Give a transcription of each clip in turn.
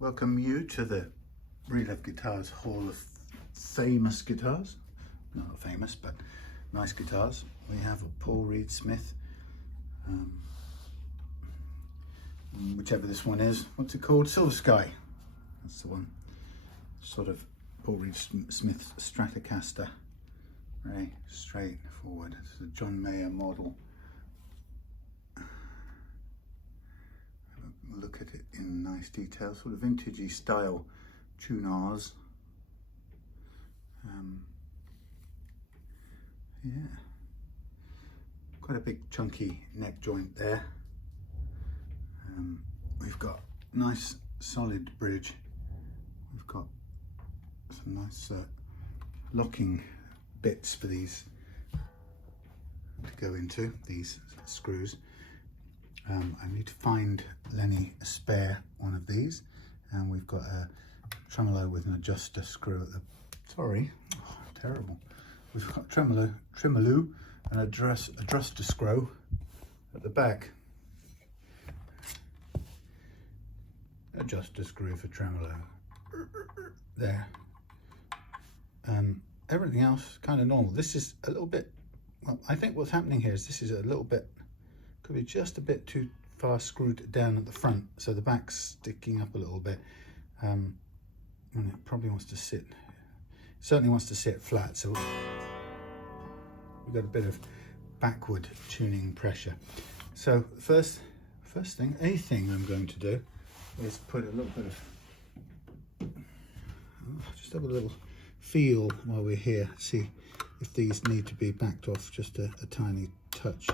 welcome you to the Relove Guitars Hall of Famous Guitars. No, not famous, but nice guitars. We have a Paul Reed Smith, whichever this one is. What's it called? Silver Sky. That's the one. Sort of Paul Reed Smith Stratocaster. Very straightforward. It's a John Mayer model. Look at it in nice detail, sort of vintagey style tunars. Yeah, quite a big chunky neck joint there. We've got nice solid bridge. We've got some nice locking bits for these to go into, these screws. I need to find Lenny a spare one of these, and we've got a tremolo with an adjuster screw at the, terrible. We've got tremolo and adjuster screw at the back. Adjuster screw for tremolo. There. Everything else kind of normal. This is a little bit, well, I think what's happening here is this is a little bit, could be just a bit too far screwed down at the front, so the back's sticking up a little bit, and it probably wants to sit, certainly wants to sit flat, so we've got a bit of backward tuning pressure. So first thing I'm going to do is put a little bit of, just have a little feel while we're here, see if these need to be backed off just a tiny touch.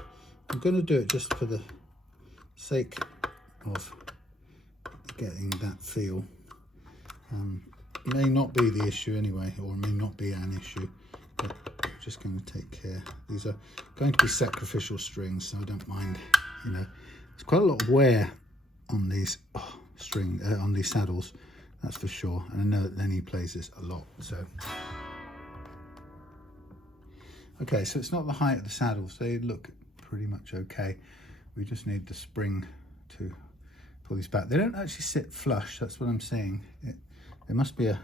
I'm going to do it just for the sake of getting that feel. May not be the issue anyway, or may not be an issue, but I'm just going to take care. These are going to be sacrificial strings, so I don't mind, you know. There's quite a lot of wear on these on these saddles, that's for sure, and I know that Lenny plays this a lot, so. Okay, so it's not the height of the saddles, they look pretty much okay. We just need the spring to pull these back. They don't actually sit flush, that's what I'm saying. There must be a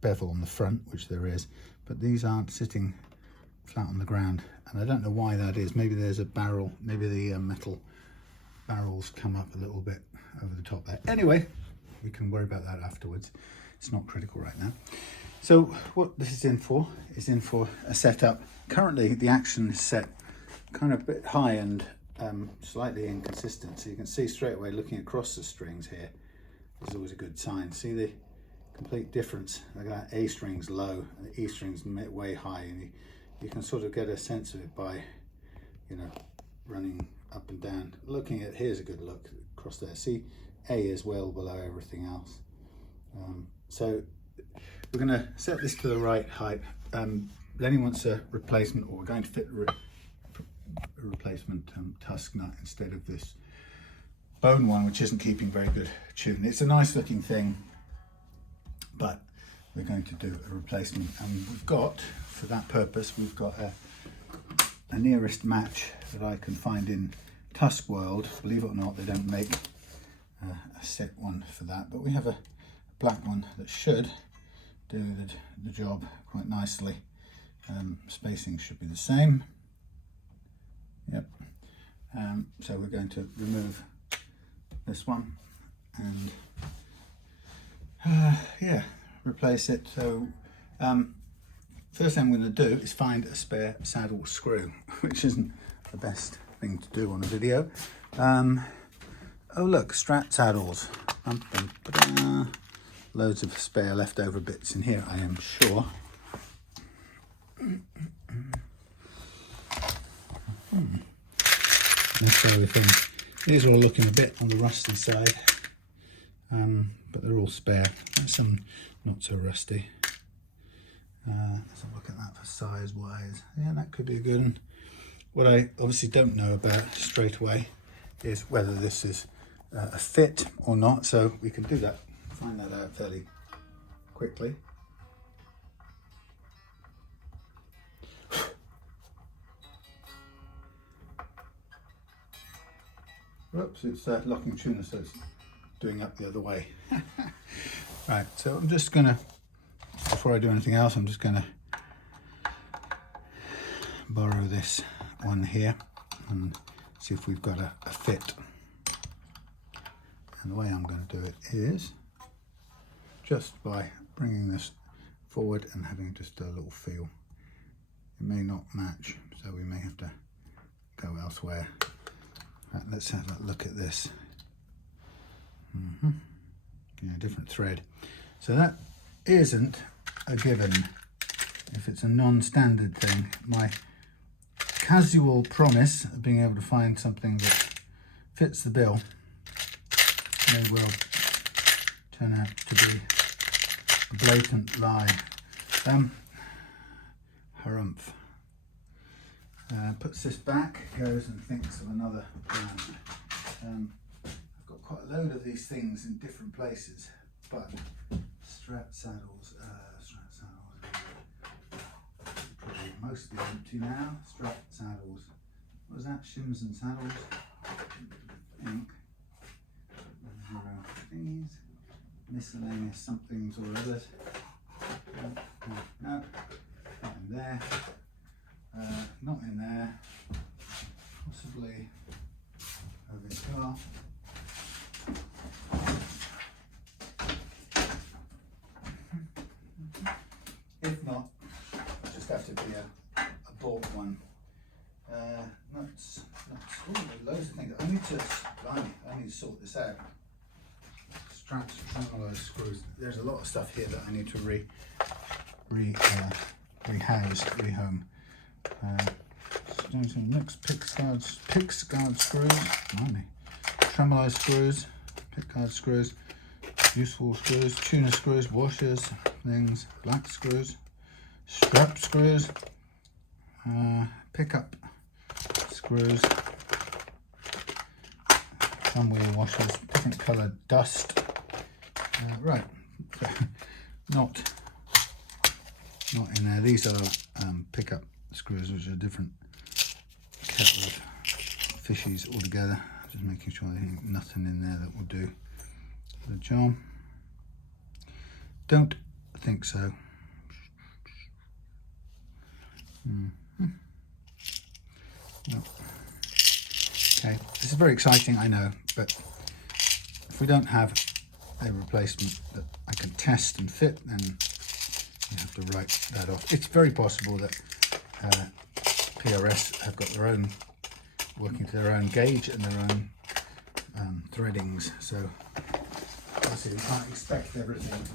bevel on the front, which there is, but these aren't sitting flat on the ground, and I don't know why that is. Maybe there's a barrel, maybe the metal barrels come up a little bit over the top there. Anyway, we can worry about that afterwards. It's not critical right now. So what this is in for a setup. Currently the action is set kind of a bit high and slightly inconsistent, so you can see straight away looking across the strings here is always a good sign. See the complete difference. Like that A string's low and the E string's way high, and you can sort of get a sense of it by, you know, running up and down. Looking at, here's a good look across there. See, A is well below everything else. So we're going to set this to the right height. Lenny wants a replacement, or we're going to fit a replacement tusk nut instead of this bone one, which isn't keeping very good tune. It's a nice looking thing, but we're going to do a replacement, and we've got, for that purpose, we've got a nearest match that I can find in Tusk World. Believe it or not, they don't make a set one for that, but we have a black one that should do the job quite nicely. Spacing should be the same. Yep. So we're going to remove this one and yeah, replace it. So first thing I'm going to do is find a spare saddle screw, which isn't the best thing to do on a video. Oh look, Strat saddles. Loads of spare leftover bits in here, I am sure. These are all looking a bit on the rusty side, but they're all spare. There's some not so rusty. Let's have a look at that for size wise. Yeah, that could be a good one. What I obviously don't know about straight away is whether this is a fit or not, so we can do that, find that out fairly quickly. Whoops, it's locking tuner, so it's doing up the other way. Right, so I'm just gonna, before I do anything else, I'm just gonna borrow this one here and see if we've got a fit. And the way I'm going to do it is just by bringing this forward and having just a little feel. It may not match, so we may have to go elsewhere. Right, let's have a look at this. Yeah, different thread. So that isn't a given if it's a non-standard thing. My casual promise of being able to find something that fits the bill may well turn out to be a blatant lie. Harumph. Puts this back, goes and thinks of another plan. I've got quite a load of these things in different places, but strap saddles, probably mostly empty now. Strap saddles. What was that? Shims and saddles. I think. These miscellaneous somethings or others. No, not in there. Not in there. Possibly over here. If not, it'll just have to be a bought one. Nuts. Oh, loads of things. I need to sort this out. Straps, tremolo, screws. There's a lot of stuff here that I need to rehome. Mixed pick guard screws. Blimey. Tremolo screws, pick guard screws, useful screws, tuner screws, washers, things, black screws, strap screws, pickup screws, some wheel washers, different coloured dust. Right, not in there. These are pickup screws, which are a different kettle of fishies altogether. Just making sure there's nothing in there that will do the job. Don't think so. No. Okay, this is very exciting, I know, but if we don't have a replacement that I can test and fit, then you have to write that off. It's very possible that PRS have got their own, working to their own gauge and their own threadings, so obviously we can't expect everything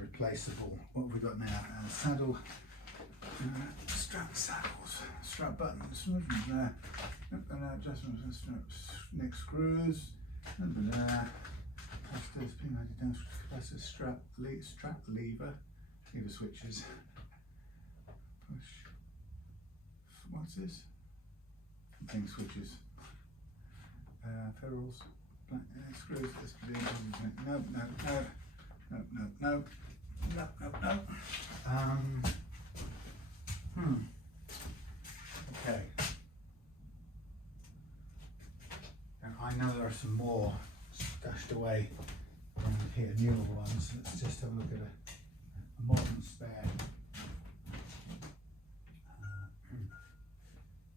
replaceable. What have we got now? Saddle, strap saddles, strap buttons, there, adjustments, straps, neck screws, strap lever switches, push, what's this? Thing switches, ferrules, screws, no. Okay. And I know there are some more stashed away around here, newer ones. Let's just have a look at a modern spare.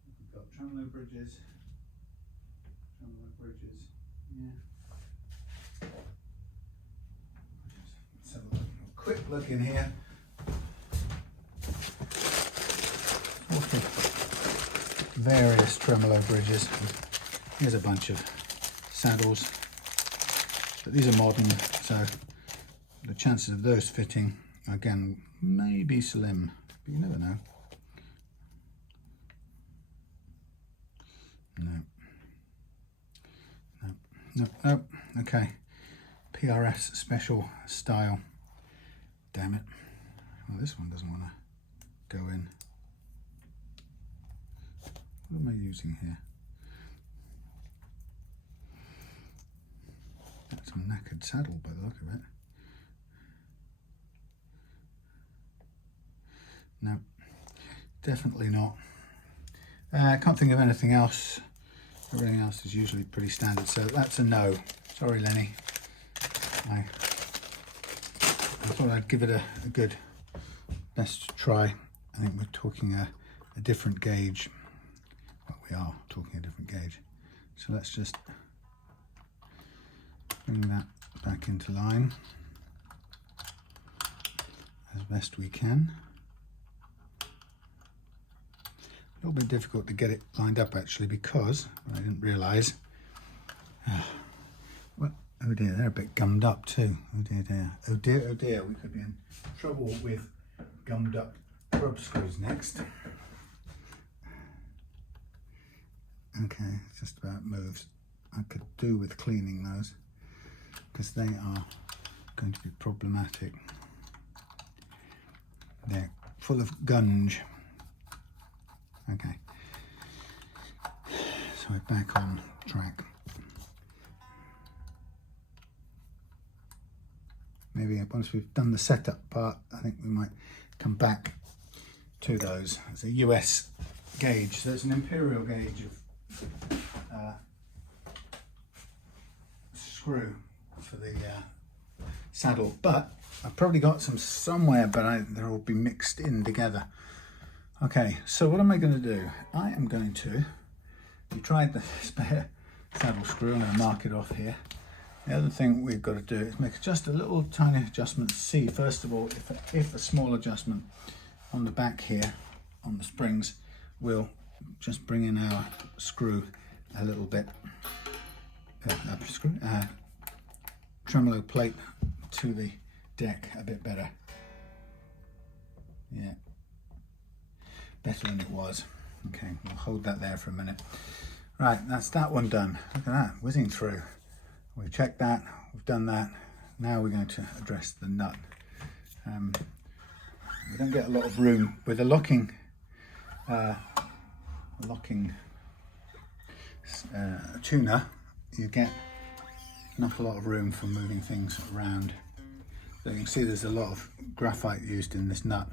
We've got Tremolo bridges. Yeah. Let's have a quick look in here. Various tremolo bridges. Here's a bunch of saddles, but these are modern, so the chances of those fitting again may be slim, but you never know. Nope. Okay, PRS special style. Damn it. Well, this one doesn't want to go in. What am I using here? That's a knackered saddle by the look of it. No, definitely not. I can't think of anything else. Everything else is usually pretty standard, so that's a no. Sorry, Lenny. I thought I'd give it a good best try. I think we're talking a different gauge. Well, we are talking a different gauge. So let's just bring that back into line as best we can. A little bit difficult to get it lined up actually, because I didn't realise. Well, oh dear, they're a bit gummed up too. Oh dear, dear. Oh dear, oh dear. We could be in trouble with gummed up rub screws next. Okay, it just about moves. I could do with cleaning those, because they are going to be problematic. They're full of gunge. Okay, so we're back on track. Maybe once we've done the setup part, I think we might come back to those. It's a US gauge, so it's an imperial gauge of screw for the saddle, but I've probably got some somewhere, but they'll all be mixed in together. Okay, so what am I going to do? I am going to, you tried the spare saddle screw, I'm going to mark it off here. The other thing we've got to do is make just a little tiny adjustment. See, first of all, if a small adjustment on the back here, on the springs, will just bring in our screw a little bit, tremolo plate to the deck a bit better. Yeah, better than it was. Okay, we'll hold that there for a minute. Right, that's that one done. Look at that, whizzing through. We've checked that, we've done that. Now we're going to address the nut. We don't get a lot of room with a locking tuner. You get an awful lot of room for moving things around. So you can see there's a lot of graphite used in this nut.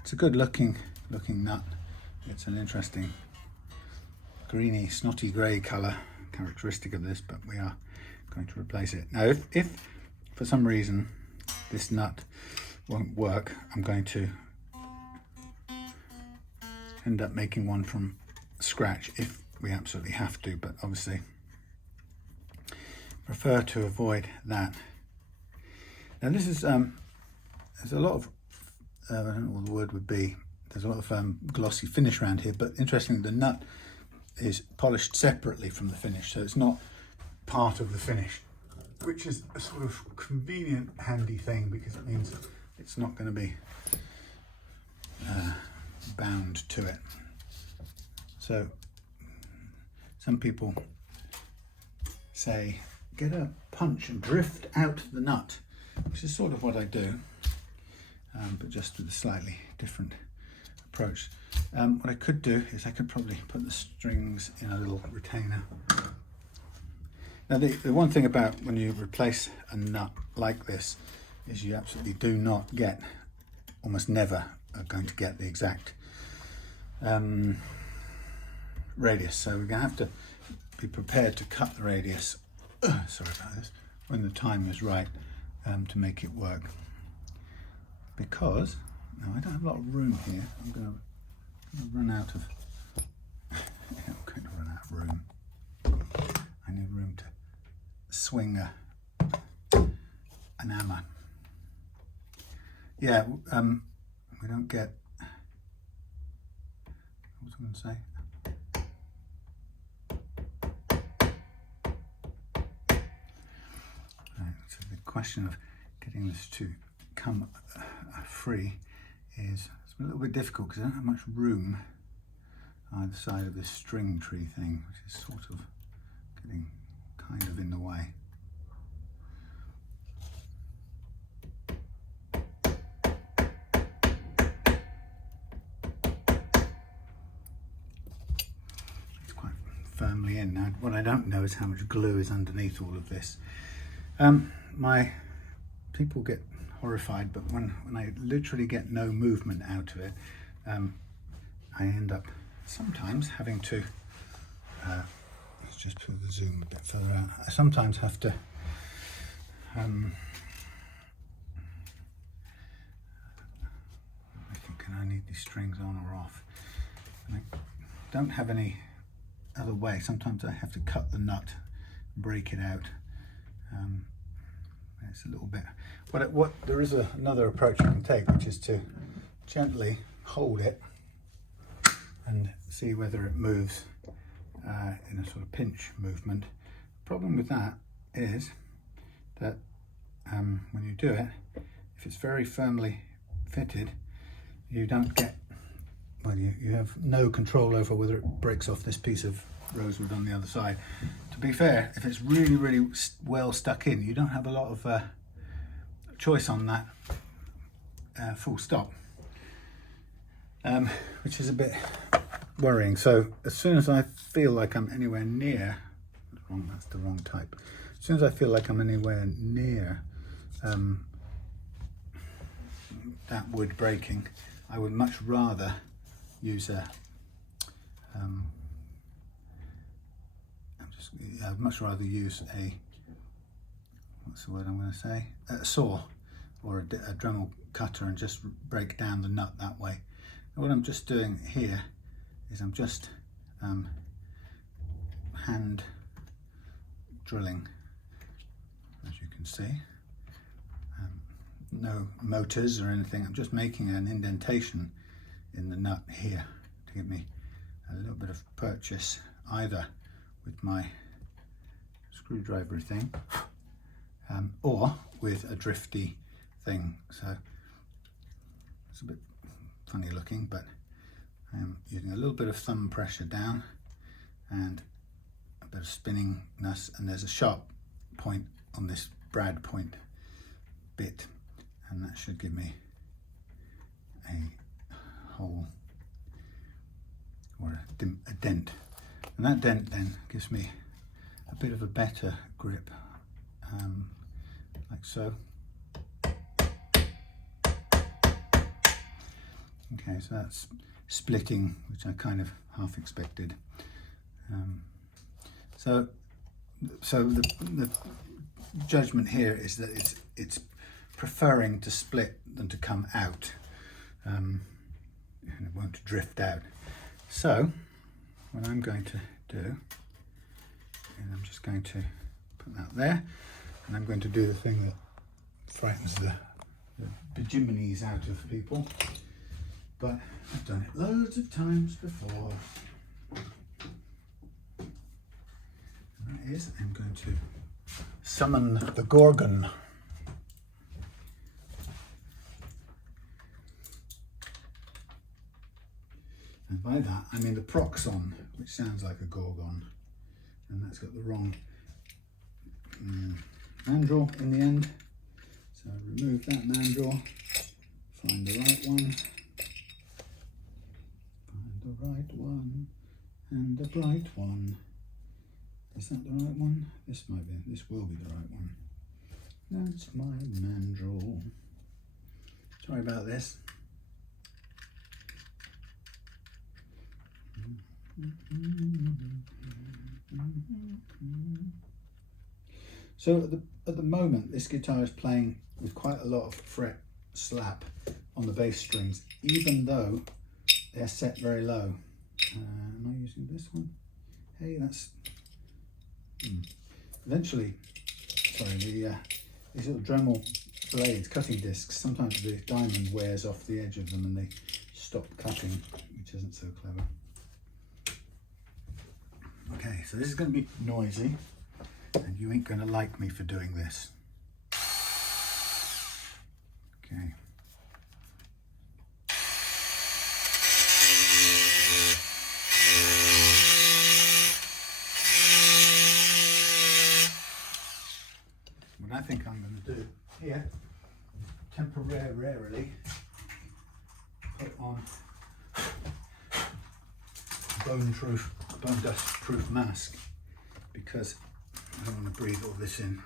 It's a good looking nut. It's an interesting greeny, snotty grey colour, characteristic of this, but we are going to replace it. Now if for some reason this nut won't work, I'm going to end up making one from scratch if we absolutely have to, but obviously prefer to avoid that. Now this is there's a lot of I don't know what the word would be, there's a lot of glossy finish around here, but interestingly the nut is polished separately from the finish, so it's not part of the finish, which is a sort of convenient, handy thing, because it means it's not going to be bound to it. So some people say get a punch and drift out the nut, which is sort of what I do, but just with a slightly different approach. What I could do is I could probably put the strings in a little retainer. Now the one thing about when you replace a nut like this is you absolutely do not get, almost never are going to get the exact radius. So we're going to have to be prepared to cut the radius, sorry about this, when the time is right to make it work. Because, now I don't have a lot of room here, I'm going to run out of, I'm going to run out of room. I need room to swing an hammer. Yeah, we don't get, what was I going to say? Right, so the question of getting this to come free is it's a little bit difficult because I don't have much room either side of this string tree thing, which is sort of getting kind of in the way. It's quite firmly in now. What I don't know is how much glue is underneath all of this. My people get horrified, but when I literally get no movement out of it, I end up sometimes having to let's just put the zoom a bit further out. I sometimes have to these strings on or off. And I don't have any other way. Sometimes I have to cut the nut, break it out. It's a little bit, there is another approach you can take, which is to gently hold it and see whether it moves in a sort of pinch movement. The problem with that is that when you do it, if it's very firmly fitted, you don't get, well, you have no control over whether it breaks off this piece of rosewood on the other side. To be fair, if it's really, really well stuck in, you don't have a lot of choice on that, full stop, which is a bit worrying. So as soon as I feel like I'm anywhere near, that's the wrong type. As soon as I feel like I'm anywhere near that wood breaking, I would much rather use a I'd much rather use a, what's the word I'm going to say, a saw or a Dremel cutter, and just break down the nut that way. And what I'm just doing here is I'm just hand drilling, as you can see. No motors or anything. I'm just making an indentation in the nut here to give me a little bit of purchase, either with my screwdriver thing or with a drifty thing. So it's a bit funny looking, but I'm using a little bit of thumb pressure down and a bit of spinningness, and there's a sharp point on this brad point bit, and that should give me a hole or a dent, and that dent then gives me a bit of a better grip, like so. Okay, so that's splitting, which I kind of half expected. So the judgment here is that it's preferring to split than to come out, and it won't drift out. So what I'm going to do, and I'm just going to put that there, and I'm going to do the thing that frightens the bejiminies out of people, but I've done it loads of times before. And that is, I'm going to summon the Gorgon. And by that I mean the Proxxon, which sounds like a Gorgon, and that's got the wrong mandrel in the end. So remove that mandrel, find the right one, and the bright one. Is that the right one? This will be the right one. That's my mandrel. Sorry about this. So at the moment, this guitar is playing with quite a lot of fret slap on the bass strings, even though they're set very low. Am I using this one? Hey, that's eventually. Sorry, these little Dremel blades, cutting discs. Sometimes the diamond wears off the edge of them and they stop cutting, which isn't so clever. Okay, so this is going to be noisy, and you ain't going to like me for doing this. Okay. What I think I'm going to do here, temporarily, put on bone dust proof mask, because I don't want to breathe all this in.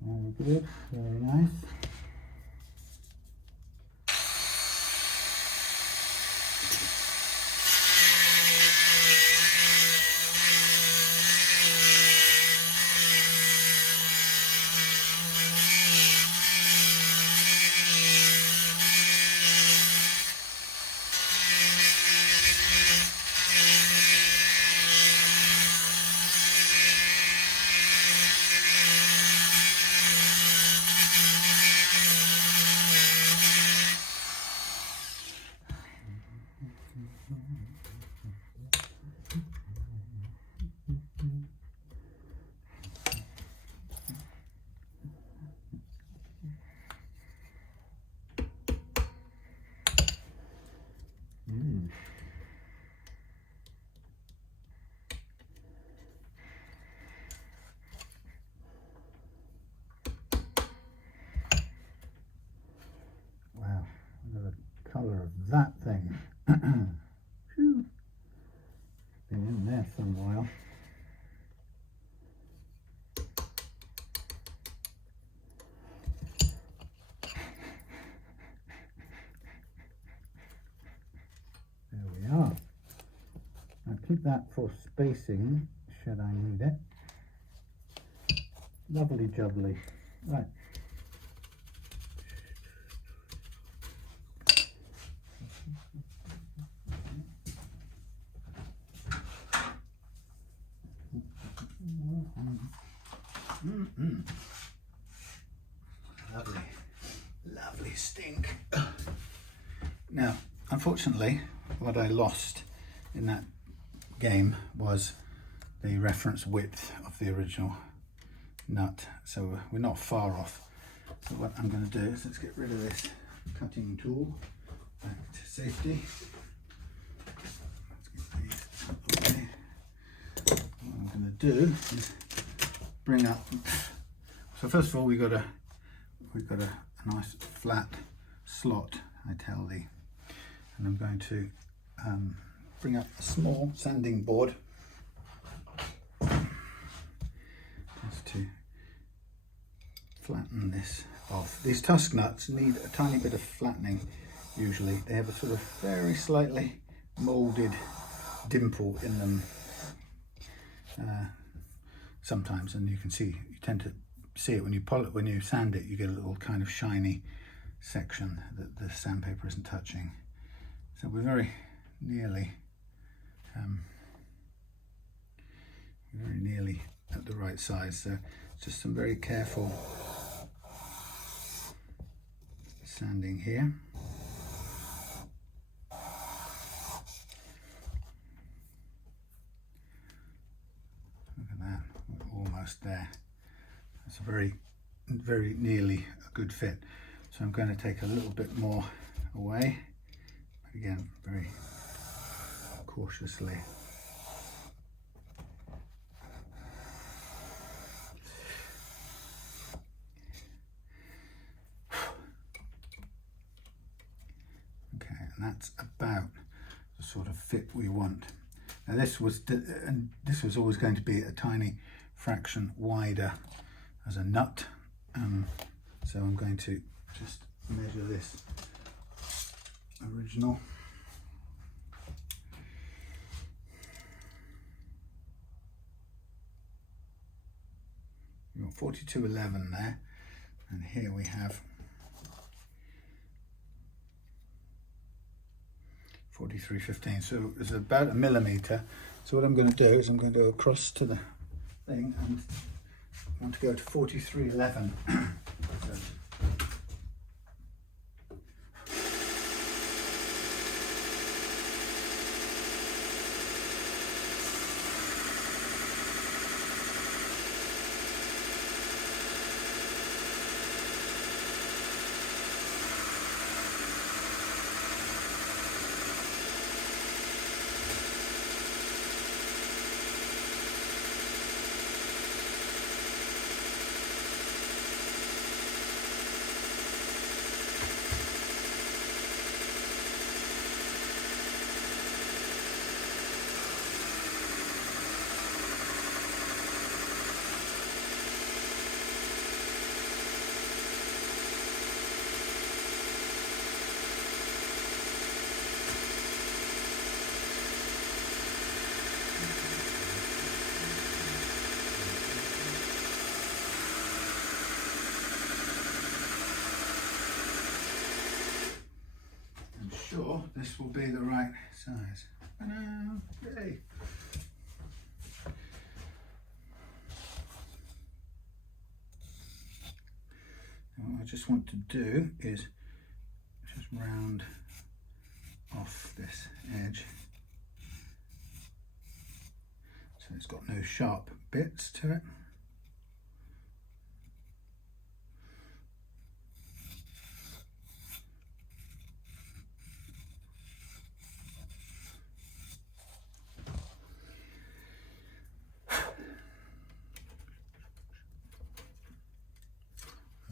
Very good, very nice. Wow, look at the colour of that thing. Been in there for a while. There we are. Now keep that for spacing, should I need it. Lovely jubbly. Right. Lovely, lovely stink. Now, unfortunately, what I lost in that game was the reference width of the original nut, so we're not far off. So what I'm going to do is let's get rid of this cutting tool back to safety. Let's get these out of the way. What I'm going to do is bring up. So first of all, we've got a nice flat slot, I tell thee, and I'm going to bring up a small sanding board just to flatten this off. These tusk nuts need a tiny bit of flattening. Usually they have a sort of very slightly molded dimple in them sometimes, and you can see, you tend to see it when you polish, when you sand it, you get a little kind of shiny section that the sandpaper isn't touching. So we're very nearly at the right size. So it's just some very careful sanding here. Look at that, we're almost there. It's a very nearly a good fit. So I'm going to take a little bit more away, but again, very cautiously. Okay, and that's about the sort of fit we want. Now this was always going to be a tiny fraction wider as a nut, so I'm going to just measure this original. We've got 4211 there, and here we have 4315, so it's about a millimetre. So what I'm going to do is I'm going to go across to the thing and I want to go to 4311. So, sure this will be the right size. Yay. And what I just want to do is just round off this edge so it's got no sharp bits to it.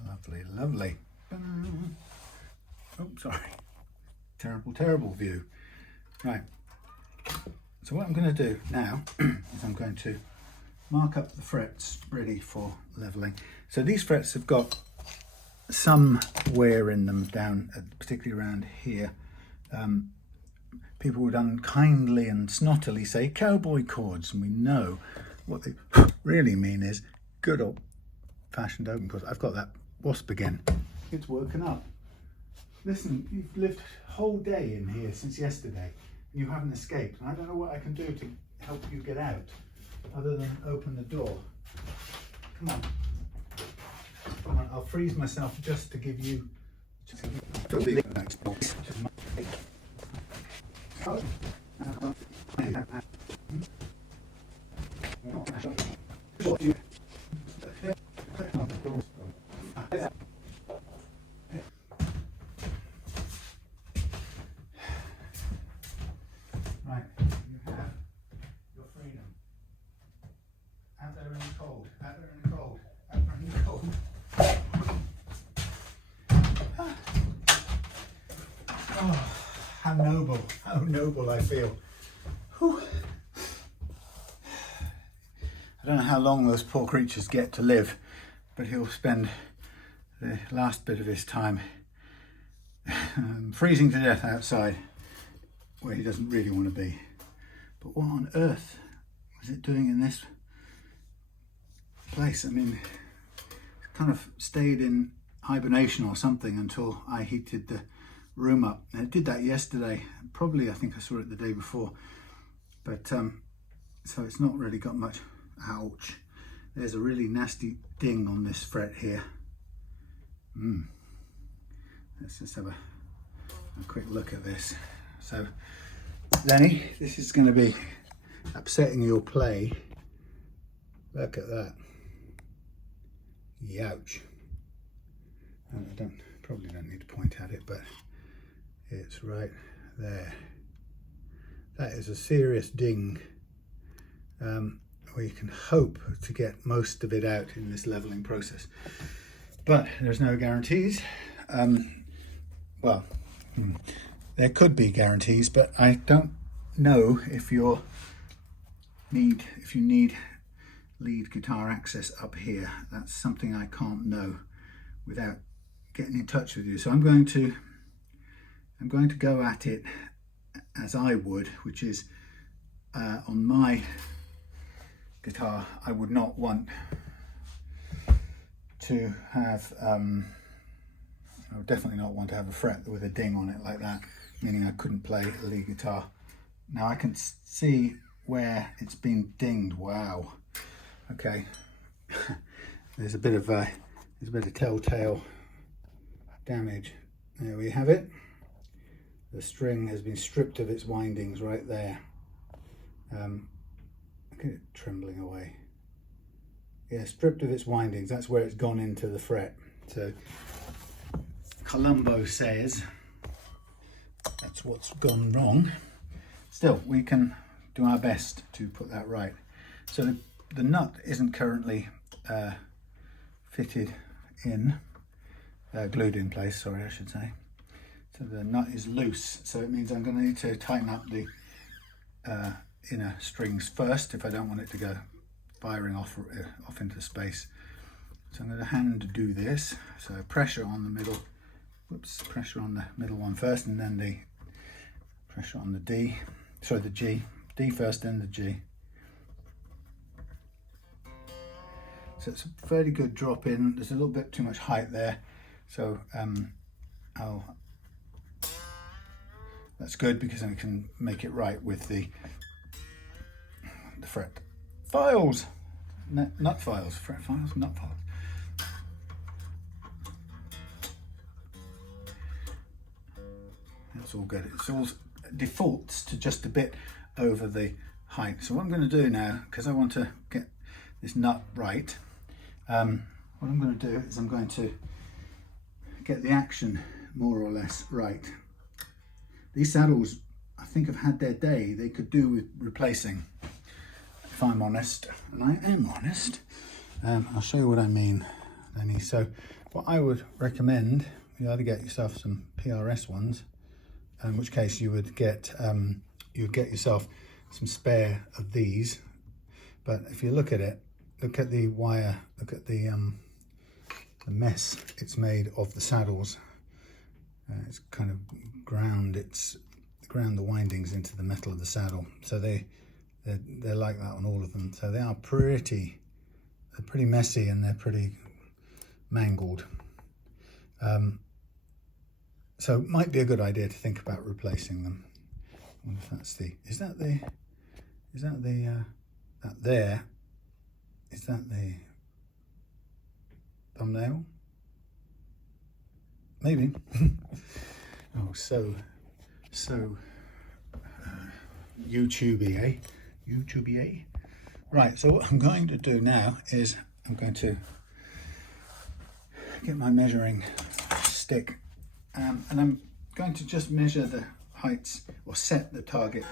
Lovely, lovely. Oh, sorry. Terrible view. Right. So what I'm going to do now is I'm going to mark up the frets ready for leveling. So these frets have got some wear in them down, particularly around here. People would unkindly and snottily say cowboy chords, and we know what they really mean is good old-fashioned open chords. I've got that wasp again. It's woken up. Listen, you've lived a whole day in here since yesterday and you haven't escaped, and I don't know what I can do to help you get out other than open the door. Come on. Come on, I'll freeze myself just to give you Right, you have your freedom. Out there in the cold, out there in the cold, out there in the cold. Oh, how noble I feel. Whew. I don't know how long those poor creatures get to live, but he'll spend the last bit of his time freezing to death outside, where he doesn't really want to be. But what on earth was it doing in this place? I mean, it kind of stayed in hibernation or something until I heated the room up. And it did that yesterday. Probably, I think I saw it the day before. But so it's not really got much. Ouch. There's a really nasty ding on this fret here. Let's just have a quick look at this. So, Lenny, this is going to be upsetting your play. Look at that. Youch. And I probably don't need to point at it, but it's right there. That is a serious ding. We can hope to get most of it out in this leveling process, but there's no guarantees. Well, there could be guarantees, but I don't know if you need lead guitar access up here. That's something I can't know without getting in touch with you. So I'm going to go at it as I would, which is on my guitar, I would not want to have, I would definitely not want to have a fret with a ding on it like that, meaning I couldn't play a lead guitar. Now I can see where it's been dinged. Wow. Okay. There's a bit of telltale damage. There we have it. The string has been stripped of its windings right there. Look at it trembling away. Yeah, stripped of its windings. That's where it's gone into the fret. So Columbo says that's what's gone wrong. Still, we can do our best to put that right. So the nut isn't currently fitted in, glued in place, sorry, I should say. So the nut is loose, so it means I'm going to need to tighten up the inner strings first if I don't want it to go firing off into space. So I'm going to hand do this. So pressure on the middle, pressure on the middle one first, and then the pressure on the D, sorry, the G. D first, then the G. So it's a fairly good drop in. There's a little bit too much height there, so I'll That's good because then we can make it right with the fret files, nut files, fret files, nut files. That's all good. It's all defaults to just a bit over the height. So what I'm going to do now, because I want to get this nut right, what I'm going to do is I'm going to get the action more or less right. These saddles, I think, have had their day. They could do with replacing, if I'm honest, and I am honest. I'll show you what I mean, Lenny. So what I would recommend, you either get yourself some PRS ones, in which case you would get yourself some spare of these. But if you look at it, look at the wire, look at the mess it's made of the saddles. It's kind of ground the windings into the metal of the saddle. So they're like that on all of them. So they are pretty messy and they're pretty mangled. So it might be a good idea to think about replacing them. I wonder if that's that the thumbnail? Maybe. Oh, so YouTubey, eh? YouTubey, eh? Right, so what I'm going to do now is I'm going to get my measuring stick, and I'm going to just measure the heights, or set the target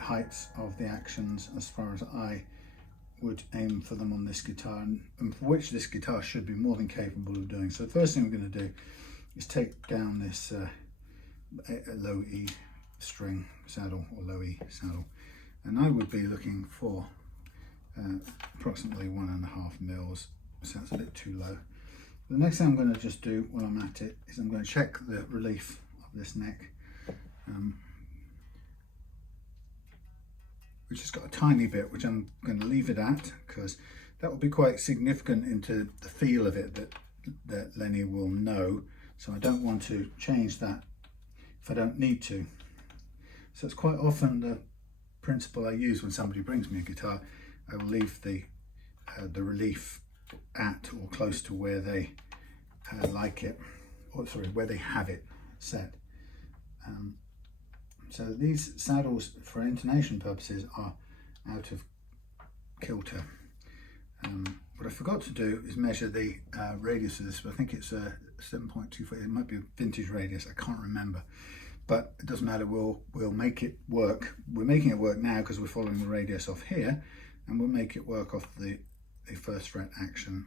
heights of the actions as far as I would aim for them on this guitar, and for which this guitar should be more than capable of doing. So the first thing I'm going to do is take down this low E string saddle, or low E saddle, and I would be looking for approximately 1.5 mils. So that's a bit too low. The next thing I'm going to just do while I'm at it is I'm going to check the relief of this neck, which has got a tiny bit, which I'm going to leave it at, because that will be quite significant into the feel of it that Lenny will know. So I don't want to change that if I don't need to. So it's quite often the principle I use when somebody brings me a guitar. I will leave the relief at or close to where they like it, or sorry, where they have it set. So these saddles, for intonation purposes, are out of kilter. What I forgot to do is measure the radius of this, but I think it's 7.24. It might be a vintage radius, I can't remember. But it doesn't matter, we'll make it work. We're making it work now because we're following the radius off here, and we'll make it work off the first fret action.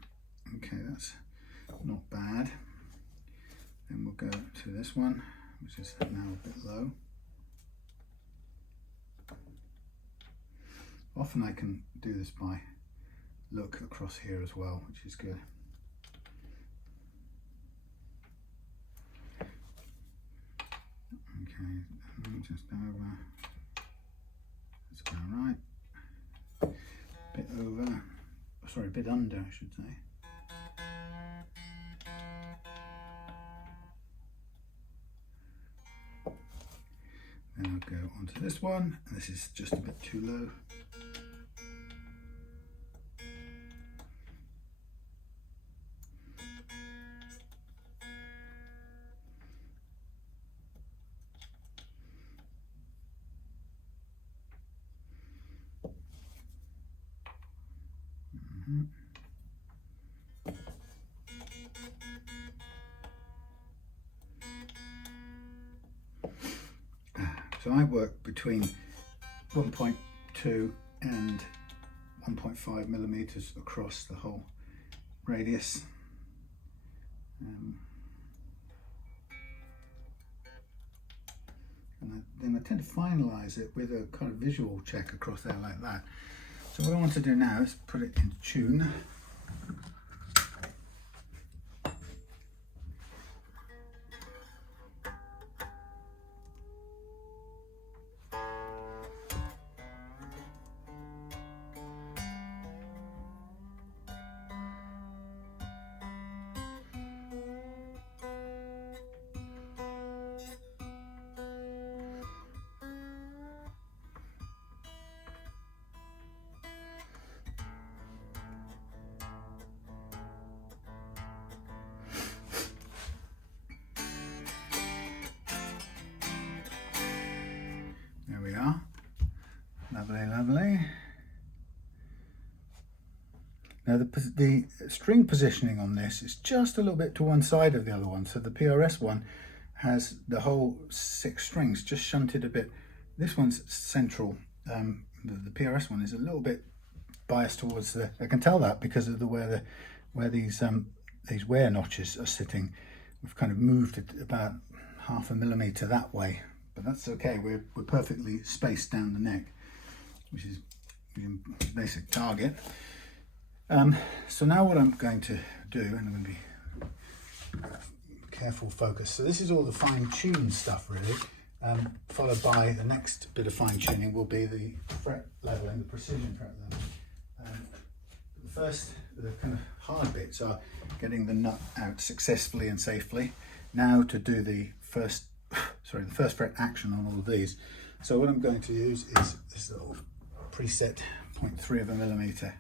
Okay, that's not bad. Then we'll go to this one, which is now a bit low. Often I can do this by look across here as well, which is good. Okay, just over. That's about right. Bit over. Sorry, a bit under, I should say. Then I'll go onto this one, and this is just a bit too low. So I work between 1.2 and 1.5 millimeters across the whole radius. And then I tend to finalize it with a kind of visual check across there like that. So what I want to do now is put it into tune. Lovely. Now the string positioning on this is just a little bit to one side of the other one. So the PRS one has the whole 6 strings just shunted a bit. This one's central. The PRS one is a little bit biased towards the, I can tell that because of the where these wear notches are sitting. We've kind of moved it about 0.5 millimeter that way, but that's okay. We're perfectly spaced down the neck, which is the basic target. So now what I'm going to do, and I'm going to be careful focus. So this is all the fine-tuned stuff really, followed by the next bit of fine-tuning will be the fret leveling, the precision fret leveling. The kind of hard bits are getting the nut out successfully and safely. Now to do the first fret action on all of these. So what I'm going to use is this little preset 0.3 of a millimeter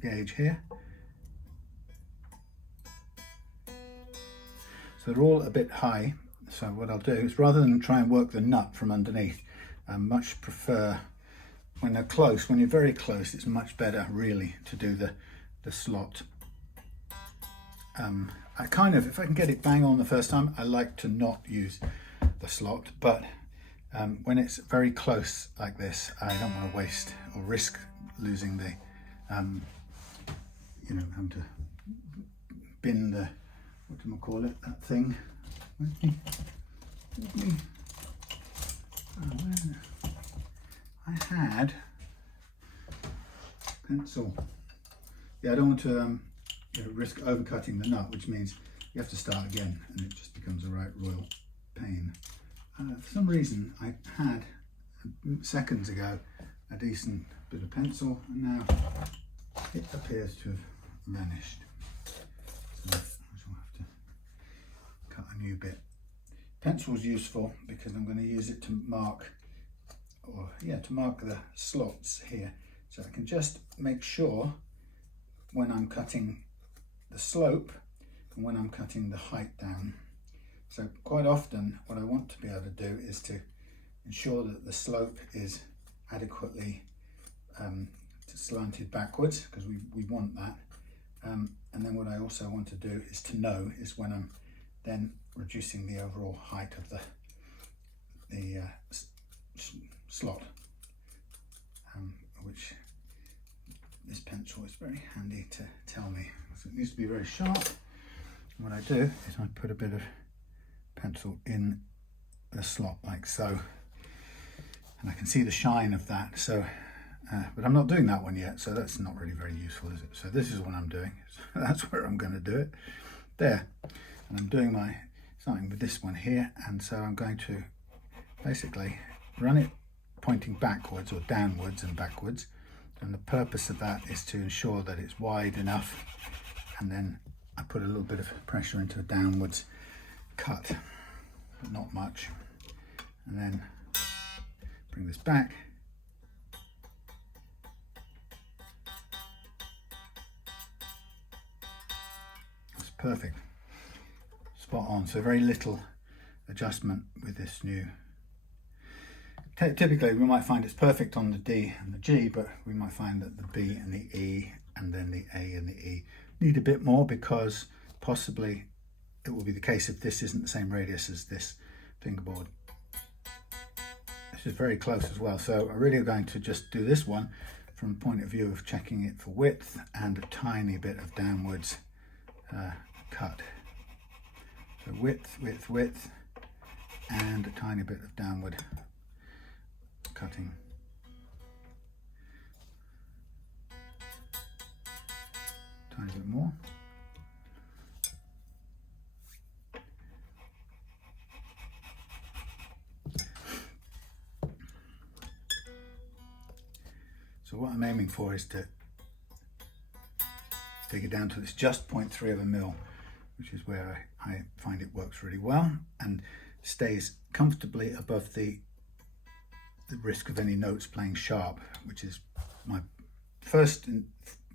gauge here. So they're all a bit high. So what I'll do is, rather than try and work the nut from underneath, I much prefer when they're close, when you're very close, it's much better really to do the slot. I kind of, if I can get it bang on the first time, I like to not use the slot, but when it's very close like this, I don't want to waste or risk losing the, you know, having to bin the, what do I call it, that thing. I had pencil. Yeah, I don't want to you know, risk overcutting the nut, which means you have to start again and it just becomes a right royal pain. For some reason I had seconds ago a decent bit of pencil and now it appears to have vanished. So I shall have to cut a new bit. Pencil is useful because I'm going to use it to mark, to mark the slots here. So I can just make sure when I'm cutting the slope and when I'm cutting the height down. So quite often what I want to be able to do is to ensure that the slope is adequately slanted backwards, because we want that. And then what I also want to do is to know is when I'm then reducing the overall height of the slot, which this pencil is very handy to tell me. So it needs to be very sharp. And what I do is I put a bit of pencil in the slot like so, and I can see the shine of that. So, but I'm not doing that one yet, so that's not really very useful, is it? So this is what I'm doing. So that's where I'm going to do it. There, and I'm doing something with this one here, and so I'm going to basically run it pointing backwards or downwards and backwards. And the purpose of that is to ensure that it's wide enough, and then I put a little bit of pressure into a downwards cut, but not much, and then bring this back. That's perfect, spot on. So very little adjustment with this new. Typically we might find it's perfect on the D and the G, but we might find that the B and the E and then the A and the E need a bit more, because possibly it will be the case if this isn't the same radius as this fingerboard. This is very close as well, so I'm really going to just do this one from the point of view of checking it for width and a tiny bit of downwards cut. So width, width, width, and a tiny bit of downward cutting. Tiny bit more. So what I'm aiming for is to take it down to this just 0.3 of a mil, which is where I find it works really well and stays comfortably above the risk of any notes playing sharp, which is my first and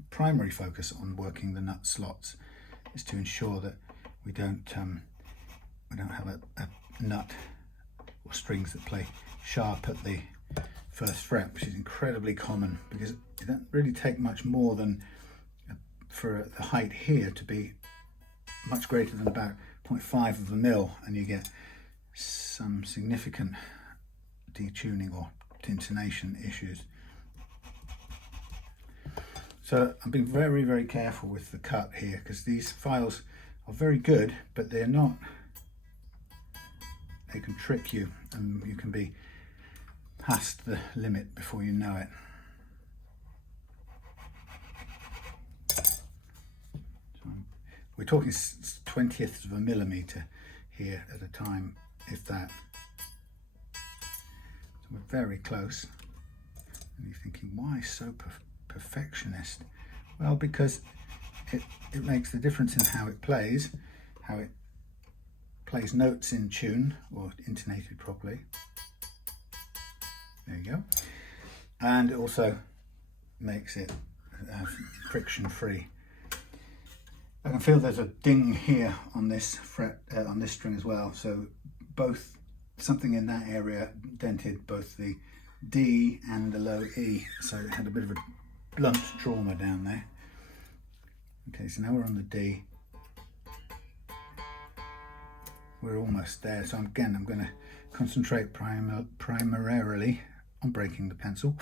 primary focus on working the nut slots, is to ensure that we don't have a nut or strings that play sharp at the first fret, which is incredibly common because it doesn't really take much more than for the height here to be much greater than about 0.5 of a mil, and you get some significant detuning or intonation issues. So I'm being very, very careful with the cut here because these files are very good, but they're not, they can trick you and you can be past the limit before you know it. So we're talking 20th of a millimeter here at a time, if that. So we're very close. And you're thinking, why so perfectionist? Well, because it makes the difference in how it plays notes in tune or intonated properly. There you go. And it also makes it friction free. I can feel there's a ding here on this fret, on this string as well. So both, something in that area dented both the D and the low E. So it had a bit of a blunt trauma down there. Okay, so now we're on the D. We're almost there. So again, I'm going to concentrate primarily on breaking the pencil.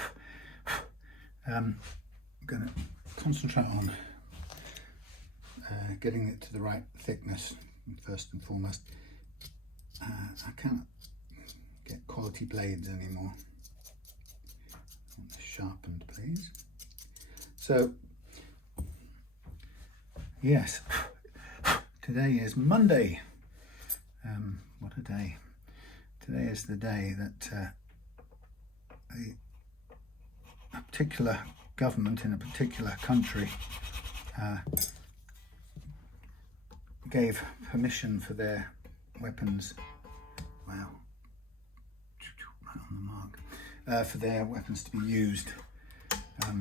I'm going to concentrate on getting it to the right thickness first and foremost. I can't get quality blades anymore. I want this sharpened, please. So, yes, today is Monday. What a day. Today is the day that a particular government in a particular country gave permission for their weapons, wow, right on the mark, for their weapons to be used on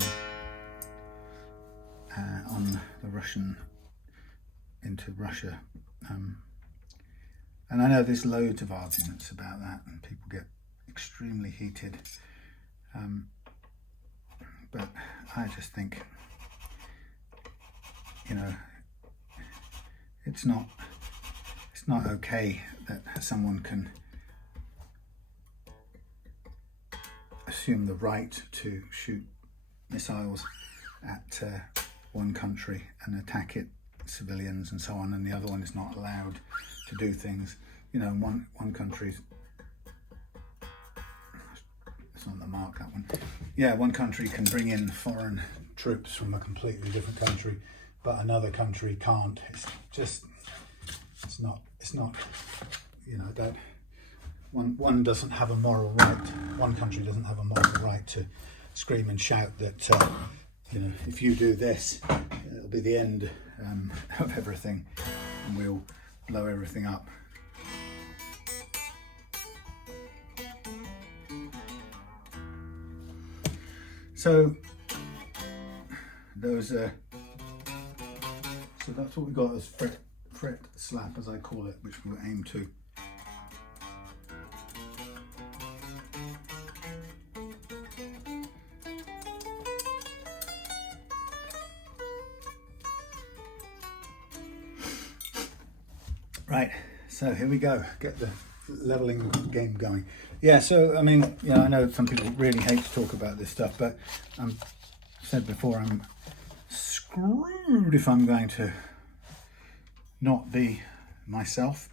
the Russian, into Russia. And I know there's loads of arguments about that and people get extremely heated. But I just think, you know, it's not okay that someone can assume the right to shoot missiles at one country and attack it, civilians and so on, and the other one is not allowed to do things. You know, one country's, it's on the mark, that one. Yeah, one country can bring in foreign troops from a completely different country, but another country can't. It's just, it's not, you know, that one doesn't have a moral right, one country doesn't have a moral right to scream and shout that, you know, if you do this, it'll be the end of everything and we'll blow everything up. So those so that's what we got as fret slap, as I call it, which we'll aim to. Right, so here we go, get the leveling game going. Yeah, so I mean, you know, I know some people really hate to talk about this stuff, but said before, I'm screwed if I'm going to not be myself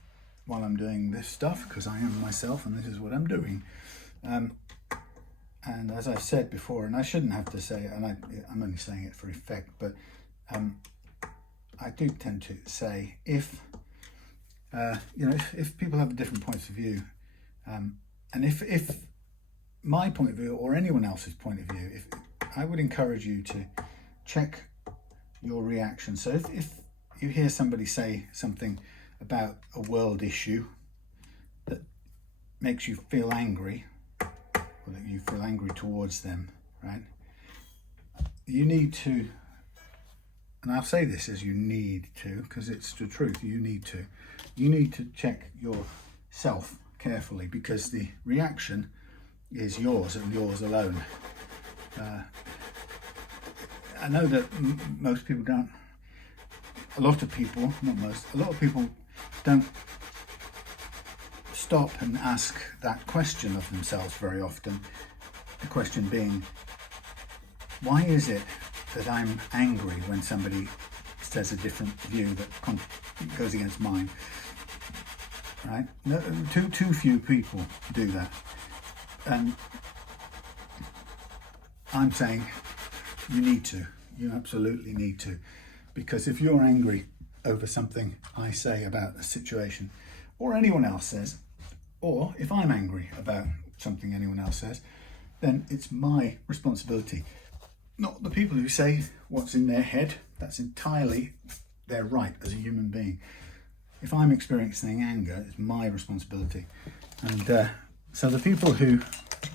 while I'm doing this stuff, because I am myself and this is what I'm doing. And as I've said before, and I shouldn't have to say it, and I'm only saying it for effect, but I do tend to say, if you know, if people have different points of view, and if my point of view or anyone else's point of view, if I would encourage you to check your reaction. So if you hear somebody say something about a world issue that makes you feel angry, or that you feel angry towards them, right? You need to, and I'll say this as you need to, because it's the truth, you need to check yourself carefully, because the reaction is yours and yours alone. I know that most people don't, a lot of people, not most, a lot of people don't stop and ask that question of themselves very often. The question being, why is it that I'm angry when somebody says a different view that goes against mine? Right? No, too few people do that. And I'm saying you need to. You absolutely need to. Because if you're angry over something I say about a situation, or anyone else says, or if I'm angry about something anyone else says, then it's my responsibility. Not the people who say what's in their head. That's entirely their right as a human being. If I'm experiencing anger, it's my responsibility. And so the people who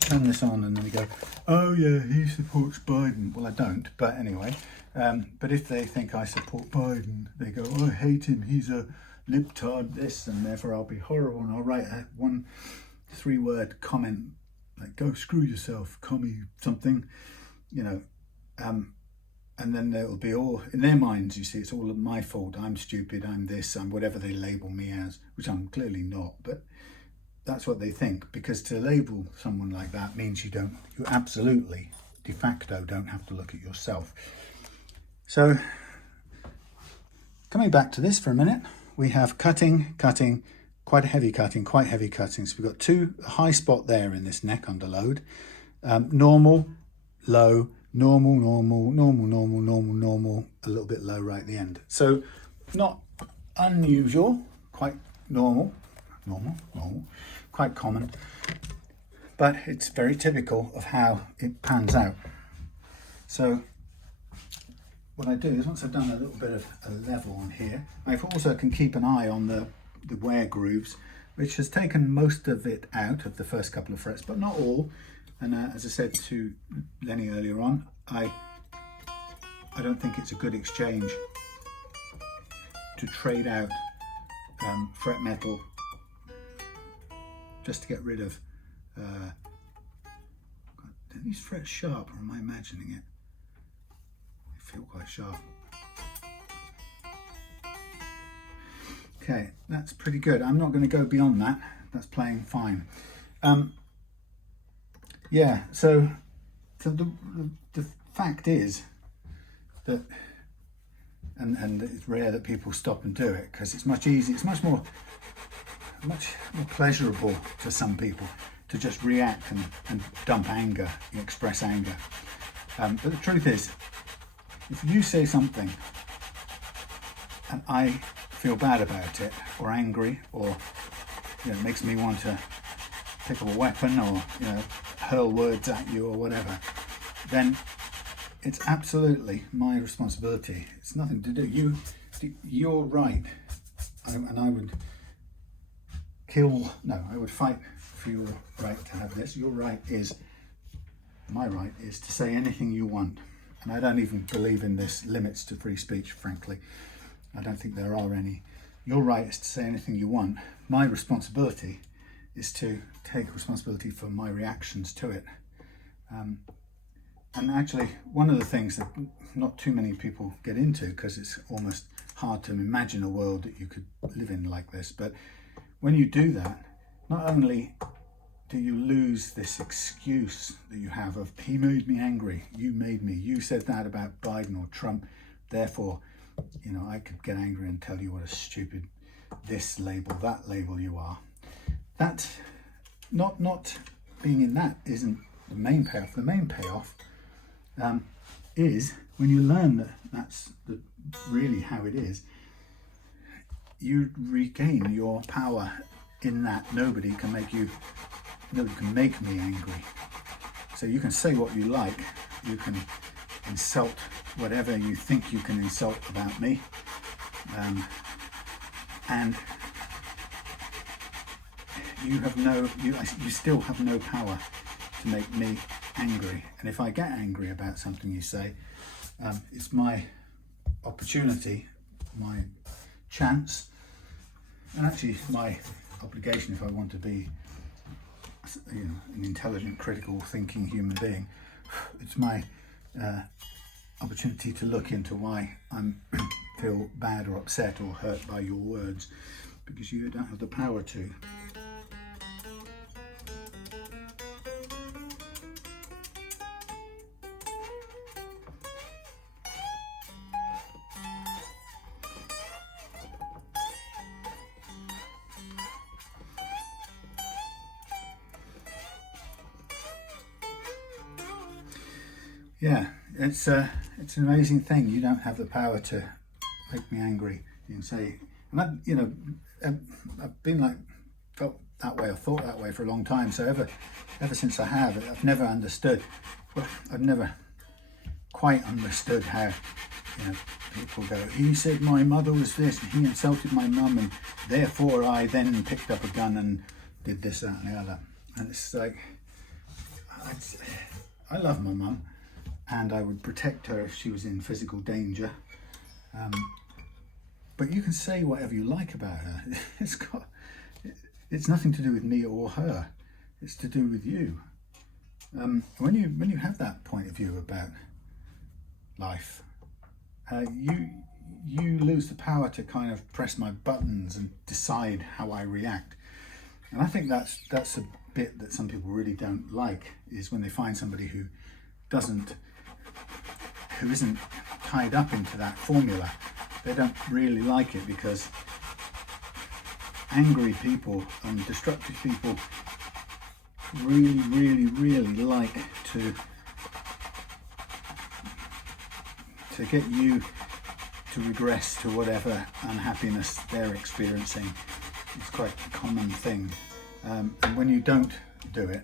turn this on and then they go, oh yeah, he supports Biden. Well, I don't, but anyway. But if they think I support Biden, they go, oh, I hate him, he's a libtard this, and therefore I'll be horrible, and I'll write a 1-3-word comment like, go screw yourself, commie something, you know. And then it'll be all, in their minds, you see, it's all my fault. I'm stupid, I'm this, I'm whatever they label me as, which I'm clearly not, but that's what they think. Because to label someone like that means you absolutely, de facto, don't have to look at yourself. So, coming back to this for a minute, we have cutting, quite heavy cutting. So we've got a high spot there in this neck under load. Normal, low, normal, a little bit low right at the end. So not unusual, quite normal, quite common, but it's very typical of how it pans out. So what I do is, once I've done a little bit of a level on here, I also can keep an eye on the wear grooves, which has taken most of it out of the first couple of frets, but not all. And as I said to Lenny earlier on, I don't think it's a good exchange to trade out fret metal just to get rid of. Are these frets sharp, or am I imagining it? They feel quite sharp. Okay, that's pretty good. I'm not going to go beyond that. That's playing fine. Yeah, so the fact is that, and it's rare that people stop and do it, because it's much more pleasurable to some people to just react and dump anger, express anger. But the truth is, if you say something and I feel bad about it, or angry, or it makes me want to pick up a weapon, or hurl words at you or whatever, then it's absolutely my responsibility. It's nothing to do. You're right, and I would I would fight for your right to have this. My right is to say anything you want, and I don't even believe in this limits to free speech, frankly. I don't think there are any. Your right is to say anything you want. My responsibility is to take responsibility for my reactions to it. And actually, one of the things that not too many people get into, because it's almost hard to imagine a world that you could live in like this, but when you do that, not only do you lose this excuse that you have of, he made me angry, you made me, you said that about Biden or Trump, therefore, I could get angry and tell you what a stupid this label, that label you are. That's not being in that isn't the main payoff. The main payoff is when you learn that that's really how it is, you regain your power in that nobody can make me angry. So you can say what you like, you can insult whatever you think you can insult about me, and you still have no power to make me angry. And if I get angry about something you say, it's my opportunity, my chance, and actually my obligation, if I want to be you know, an intelligent, critical thinking human being, it's my opportunity to look into why I feel bad or upset or hurt by your words, because you don't have the power to. Yeah, it's an amazing thing. You don't have the power to make me angry. You can say, and I've been like, felt that way or thought that way for a long time. So ever since I have, I've never understood. Well, I've never quite understood how, you know, people go, he said my mother was this, and he insulted my mum, and therefore I then picked up a gun and did this, that, and the other. And it's like, I love my mum, and I would protect her if she was in physical danger. But you can say whatever you like about her. It's nothing to do with me or her. It's to do with you. When you have that point of view about life, you lose the power to kind of press my buttons and decide how I react. And I think that's a bit that some people really don't like, is when they find somebody who isn't tied up into that formula. They don't really like it, because angry people and destructive people really like to get you to regress to whatever unhappiness they're experiencing. It's quite a common thing, and when you don't do it,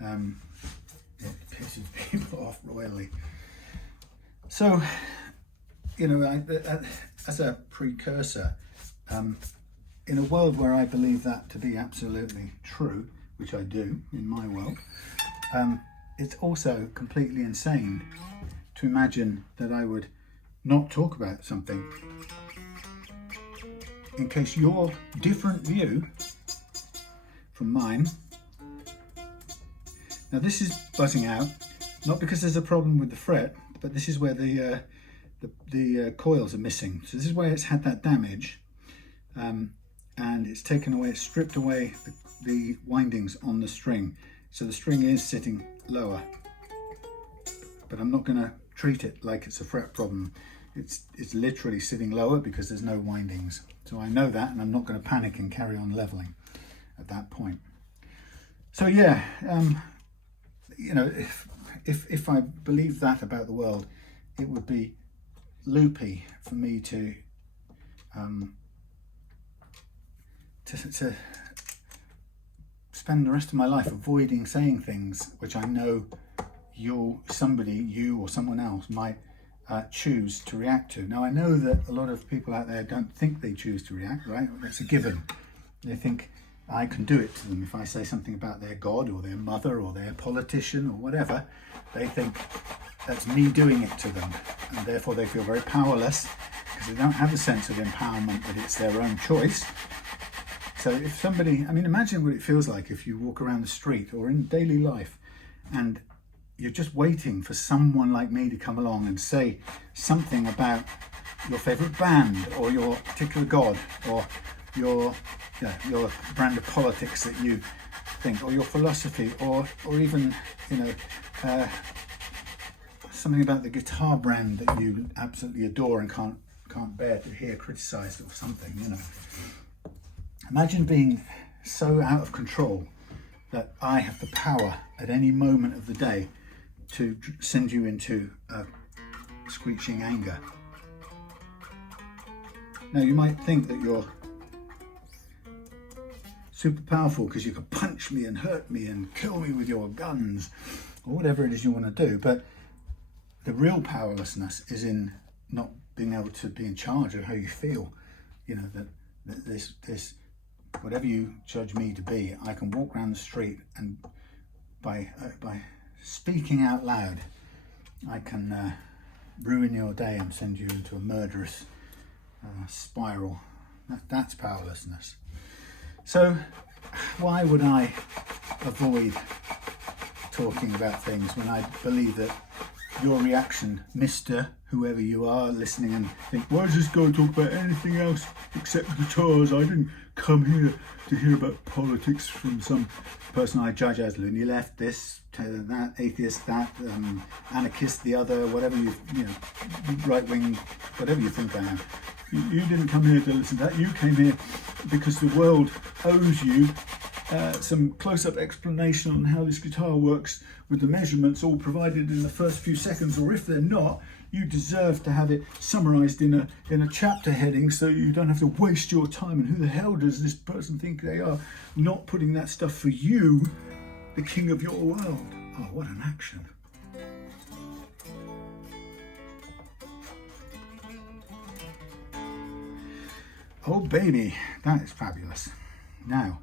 it pisses people off royally. So, you know, as a precursor, in a world where I believe that to be absolutely true, which I do in my world, it's also completely insane to imagine that I would not talk about something in case your different view from mine. Now this is buzzing out, not because there's a problem with the fret, but this is where the coils are missing. So this is where it's had that damage, and it's taken away, it's stripped away the windings on the string. So the string is sitting lower, but I'm not going to treat it like it's a fret problem. It's literally sitting lower because there's no windings. So I know that, and I'm not going to panic and carry on leveling at that point. So yeah, you know, if I believe that about the world, it would be loopy for me to spend the rest of my life avoiding saying things which I know you or someone else might choose to react to. Now I know that a lot of people out there don't think they choose to react, right? That's a given. They think I can do it to them. If I say something about their God or their mother or their politician or whatever, they think that's me doing it to them, and therefore they feel very powerless because they don't have a sense of empowerment that it's their own choice. So if somebody, I mean, imagine what it feels like if you walk around the street or in daily life and you're just waiting for someone like me to come along and say something about your favorite band or your particular God or your brand of politics that you think, or your philosophy, or even, you know, something about the guitar brand that you absolutely adore and can't bear to hear criticised or something, you know. Imagine being so out of control that I have the power at any moment of the day to send you into screeching anger. Now you might think that you're super powerful because you can punch me and hurt me and kill me with your guns or whatever it is you want to do, but the real powerlessness is in not being able to be in charge of how you feel. You know, that this whatever you judge me to be, I can walk around the street and by speaking out loud, I can ruin your day and send you into a murderous spiral. That's powerlessness. So why would I avoid talking about things when I believe that your reaction, Mr. whoever you are listening, and think, why does this guy talk about anything else except guitars? I didn't come here to hear about politics from some person I judge as loony left, this, to that, atheist, that, anarchist, the other, whatever you know, right wing, whatever you think I am. You didn't come here to listen to that. You came here because the world owes you some close-up explanation on how this guitar works with the measurements all provided in the first few seconds, or if they're not, you deserve to have it summarized in a chapter heading so you don't have to waste your time. And who the hell does this person think they are, not putting that stuff for you, the king of your world? Oh, what an action. Oh baby, that is fabulous. Now,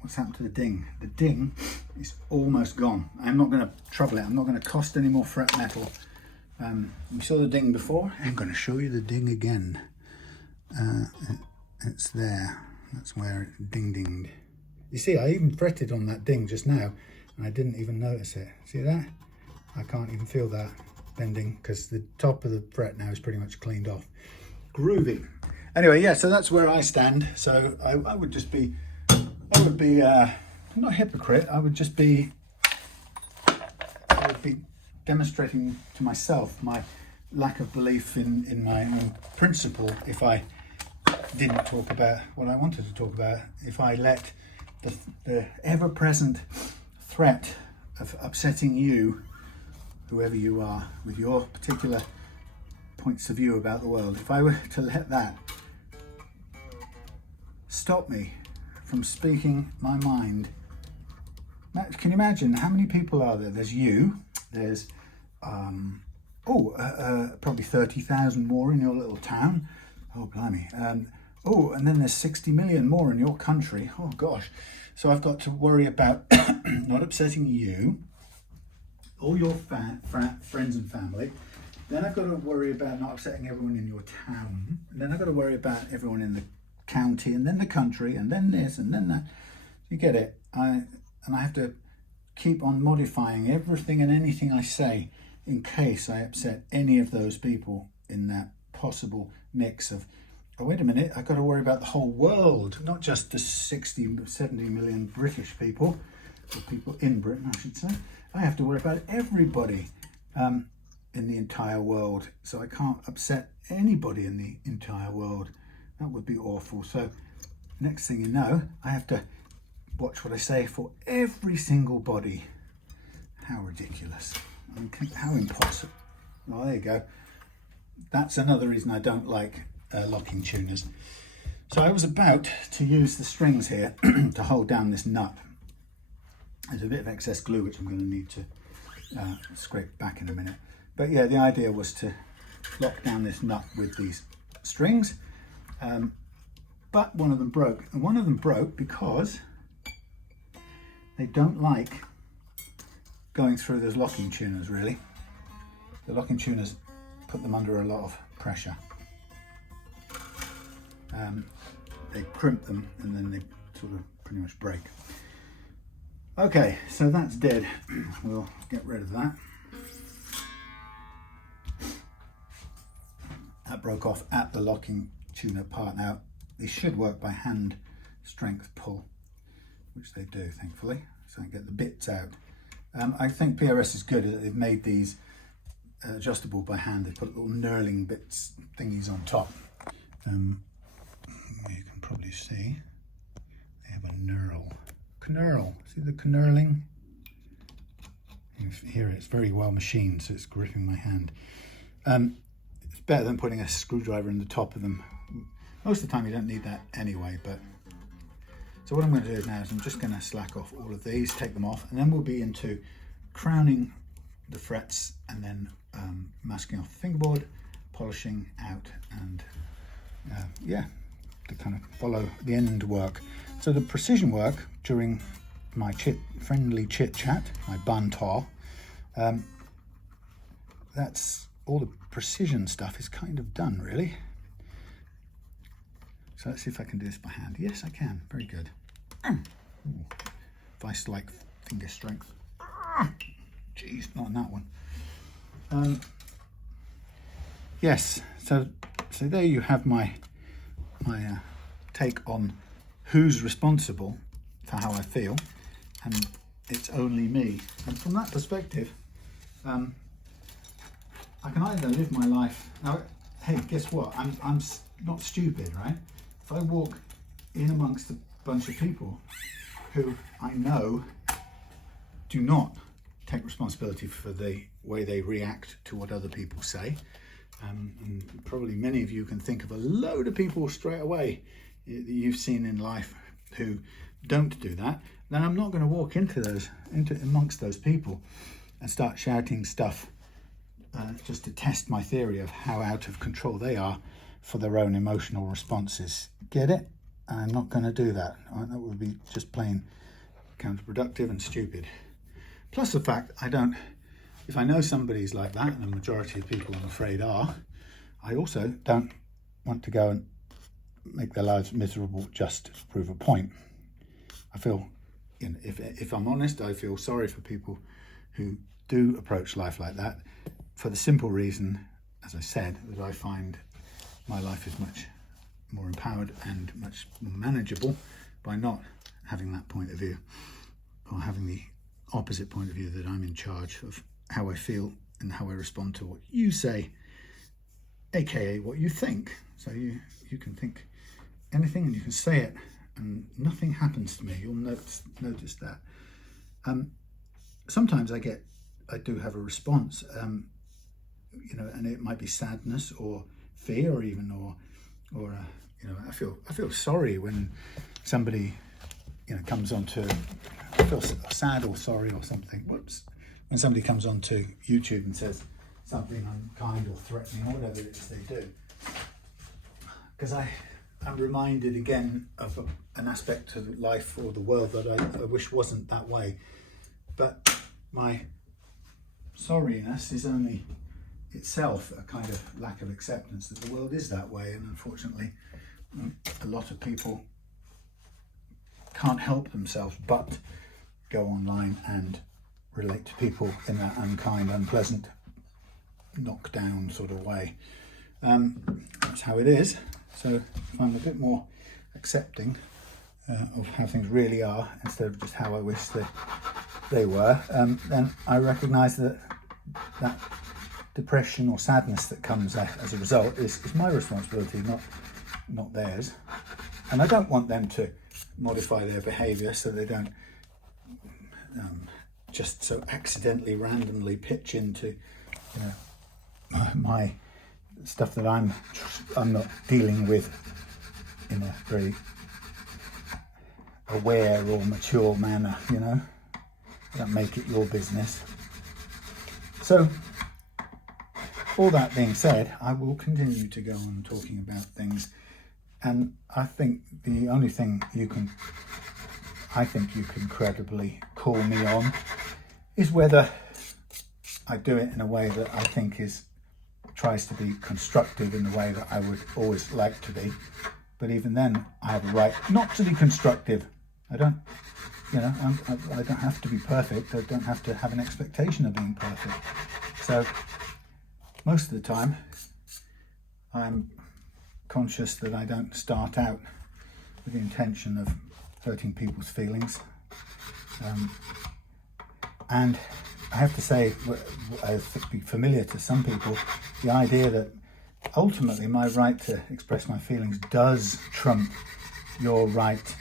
what's happened to the ding? The ding is almost gone. I'm not going to trouble it. I'm not going to cost any more fret metal. You saw the ding before. I'm going to show you the ding again. It's there. That's where it dinged. You see, I even fretted on that ding just now, and I didn't even notice it. See that? I can't even feel that bending because the top of the fret now is pretty much cleaned off. Groovy. Anyway, yeah, so that's where I stand. So I would just be, I'm not a hypocrite. I would be demonstrating to myself my lack of belief in my own principle if I didn't talk about what I wanted to talk about. If I let the ever-present threat of upsetting you, whoever you are, with your particular points of view about the world, if I were to let that stop me from speaking my mind. Now, can you imagine how many people are there? There's you, there's probably 30,000 more in your little town. Oh blimey. And then there's 60 million more in your country. Oh gosh. So I've got to worry about not upsetting you, all your friends and family. Then I've got to worry about not upsetting everyone in your town. And then I've got to worry about everyone in the county, and then the country, and then this, and then that. You get it? I have to keep on modifying everything and anything I say in case I upset any of those people in that possible mix of, oh, wait a minute, I've got to worry about the whole world, not just the 60, 70 million British people, or people in Britain, I should say. I have to worry about everybody in the entire world, so I can't upset anybody in the entire world. That would be awful. So next thing you know, I have to watch what I say for every single body. How ridiculous. I mean, how impossible. Oh, there you go. That's another reason I don't like locking tuners. So I was about to use the strings here to hold down this nut. There's a bit of excess glue which I'm going to need to scrape back in a minute. But yeah, the idea was to lock down this nut with these strings. But one of them broke, and one of them broke because they don't like going through those locking tuners, really. The locking tuners put them under a lot of pressure. They crimp them and then they sort of pretty much break. Okay, so that's dead. We'll get rid of that. That broke off at the locking tuner part. Now, they should work by hand strength pull, which they do, thankfully, so I can get the bits out. I think PRS is good. They've made these adjustable by hand. They put little knurling bits thingies on top. You can probably see they have a knurl. Knurl. See the knurling? Here it's very well machined, so it's gripping my hand. It's better than putting a screwdriver in the top of them. Most of the time you don't need that anyway, but so what I'm going to do now is I'm just going to slack off all of these, take them off, and then we'll be into crowning the frets and then masking off the fingerboard, polishing out, and yeah, to kind of follow the end work. So the precision work during my friendly chit chat, my banter, that's all the precision stuff is kind of done, really. So let's see if I can do this by hand. Yes, I can. Very good. vice-like finger strength. Jeez, not on that one. Yes, so there you have my take on who's responsible for how I feel, and it's only me. And from that perspective, I can either live my life now. Hey, guess what? I'm not stupid, right? If I walk in amongst a bunch of people who I know do not take responsibility for the way they react to what other people say, and probably many of you can think of a load of people straight away that you've seen in life who don't do that, then I'm not going to walk into amongst those people and start shouting stuff just to test my theory of how out of control they are for their own emotional responses. Get it? I'm not going to do that. That would be just plain counterproductive and stupid. Plus the fact if I know somebody's like that, and the majority of people I'm afraid are, I also don't want to go and make their lives miserable just to prove a point. I feel, if I'm honest, I feel sorry for people who do approach life like that, for the simple reason, as I said, that I find my life is much more empowered and much more manageable by not having that point of view, or having the opposite point of view, that I'm in charge of how I feel and how I respond to what you say, aka what you think. So you can think anything and you can say it and nothing happens to me. You'll notice that. Sometimes I do have a response, and it might be sadness or fear, or I feel sorry when somebody comes onto, I feel sad or sorry or something. Whoops. When somebody comes onto YouTube and says something unkind or threatening or whatever it is they do, because I'm reminded again of an aspect of life or the world that I wish wasn't that way. But my sorriness is only itself a kind of lack of acceptance that the world is that way, and unfortunately a lot of people can't help themselves but go online and relate to people in that unkind, unpleasant, knockdown sort of way. That's how it is. So if I'm a bit more accepting of how things really are instead of just how I wish that they were, then I recognise that depression or sadness that comes as a result is my responsibility, not theirs. And I don't want them to modify their behaviour so they don't just so accidentally, randomly pitch into my stuff that I'm not dealing with in a very aware or mature manner. Don't make it your business. So, all that being said, I will continue to go on talking about things, and I think the only thing you can credibly call me on is whether I do it in a way that I think tries to be constructive in the way that I would always like to be. But even then, I have a right not to be constructive. I don't have to be perfect. I don't have to have an expectation of being perfect. So most of the time, I'm conscious that I don't start out with the intention of hurting people's feelings. And I have to say, I think be familiar to some people, the idea that ultimately my right to express my feelings does trump your right,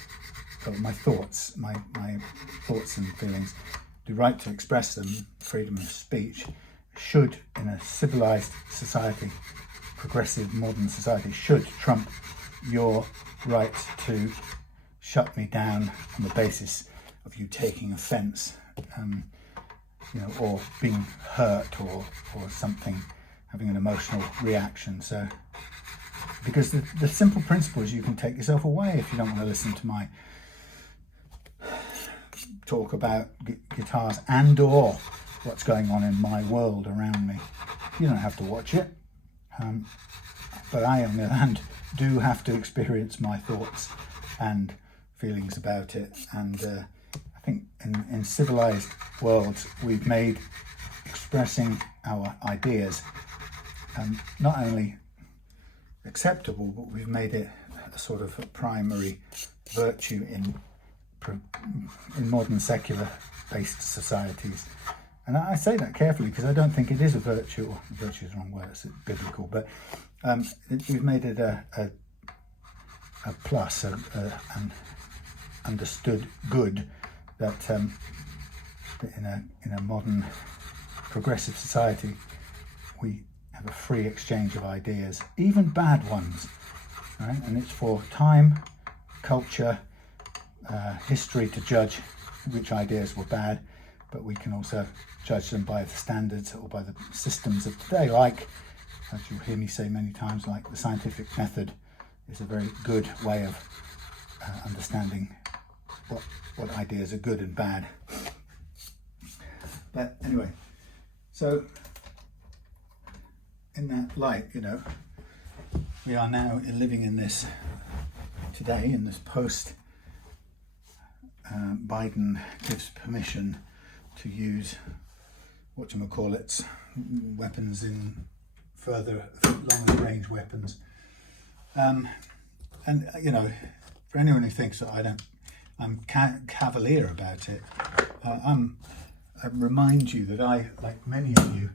or my thoughts and feelings, the right to express them, freedom of speech, should, in a civilized society, progressive modern society, should trump your right to shut me down on the basis of you taking offence, or being hurt or something, having an emotional reaction. So, because the simple principle is you can take yourself away if you don't want to listen to my talk about guitars and or what's going on in my world around me. You don't have to watch it. But I, on the other hand, do have to experience my thoughts and feelings about it. And I think in civilized worlds, we've made expressing our ideas not only acceptable, but we've made it a sort of a primary virtue in modern secular-based societies. And I say that carefully because I don't think it is a virtue, or virtue is the wrong word, it's biblical, but we've made it a plus, an understood good that in a modern progressive society we have a free exchange of ideas, even bad ones, right? And it's for time, culture, history to judge which ideas were bad, but we can also judge them by the standards or by the systems of today, like, as you'll hear me say many times, like the scientific method is a very good way of understanding what ideas are good and bad. But anyway, so in that light, you know, we are now living in this today, in this post Biden gives permission to use whatchamacallits, weapons in longer range weapons. And you know, for anyone who thinks that I'm cavalier about it, I remind you that I, like many of you,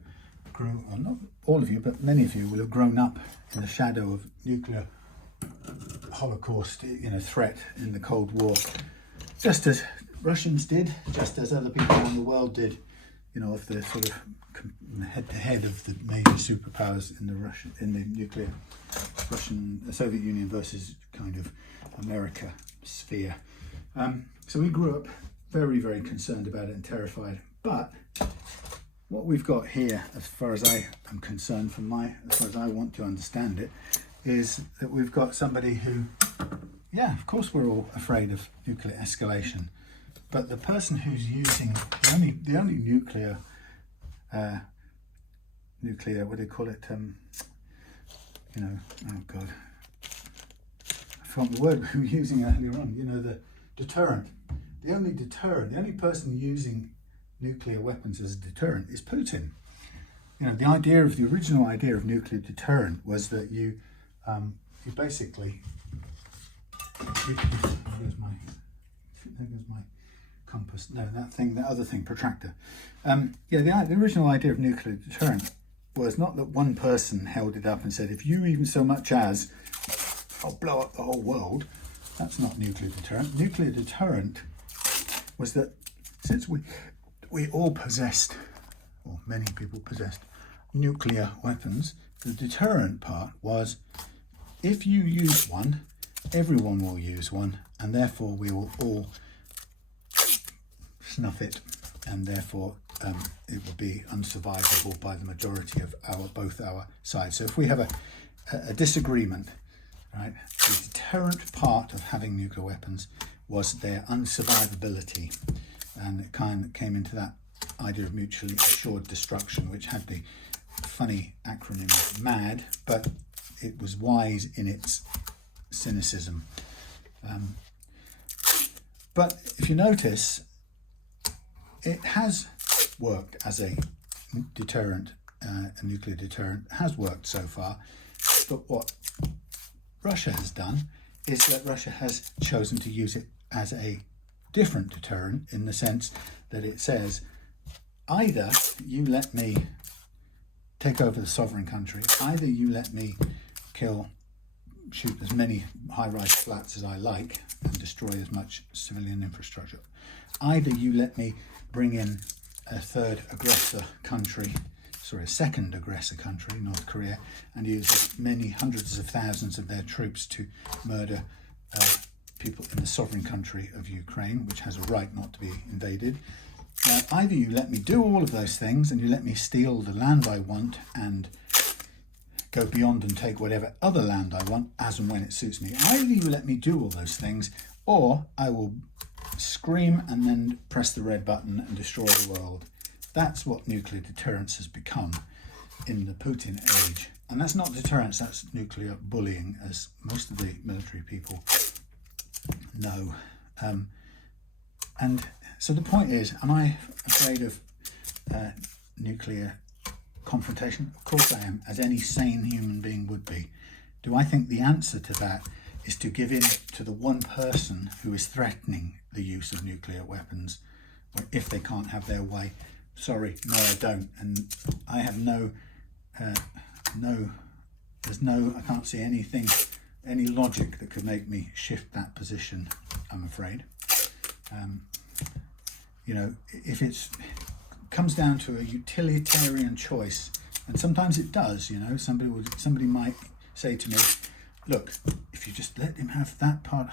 grew, well, not all of you, but many of you will have grown up in the shadow of nuclear holocaust, you know, threat in the Cold War, just as Russians did, just as other people around the world did, you know, of the sort of head-to-head of the major superpowers in the nuclear Soviet Union versus kind of America sphere. So we grew up very, very concerned about it and terrified. But what we've got here, as far as I am concerned, as far as I want to understand it, is that we've got somebody who, yeah, of course we're all afraid of nuclear escalation, but the person who's using the only nuclear, what do you call it? You know, oh God, I forgot the word we were using earlier on. You know, the deterrent. The only person using nuclear weapons as a deterrent is Putin. You know, the original idea of nuclear deterrent was that you basically, there's my compass. No, that other thing, protractor. Yeah, the original idea of nuclear deterrent was not that one person held it up and said, if you even so much as, I'll blow up the whole world. That's not nuclear deterrent. Nuclear deterrent was that since we all possessed, or many people possessed, nuclear weapons, the deterrent part was, if you use one, everyone will use one, and therefore we will all snuff it, and therefore it will be unsurvivable by the majority of both our sides. So if we have a disagreement, right, the deterrent part of having nuclear weapons was their unsurvivability, and it kind of came into that idea of mutually assured destruction, which had the funny acronym of MAD, but it was wise in its cynicism. But if you notice, it has worked as a deterrent, a nuclear deterrent has worked so far. But what Russia has done is that Russia has chosen to use it as a different deterrent, in the sense that it says, either you let me take over the sovereign country, either you let me shoot as many high-rise flats as I like and destroy as much civilian infrastructure, either you let me bring in a second aggressor country, North Korea, and use many hundreds of thousands of their troops to murder people in the sovereign country of Ukraine, which has a right not to be invaded. Either you let me do all of those things and you let me steal the land I want and go beyond and take whatever other land I want as and when it suits me. Either you let me do all those things, or I will scream and then press the red button and destroy the world. That's what nuclear deterrence has become in the Putin age. And that's not deterrence, that's nuclear bullying, as most of the military people know. And So the point is, am I afraid of nuclear confrontation? Of course I am, as any sane human being would be. Do I think the answer to that is to give in to the one person who is threatening the use of nuclear weapons if they can't have their way? Sorry, no, I don't. And I have I can't see any logic that could make me shift that position, I'm afraid. You know, if it comes down to a utilitarian choice, and sometimes it does, you know, somebody might say to me, look, if you just let him have that part,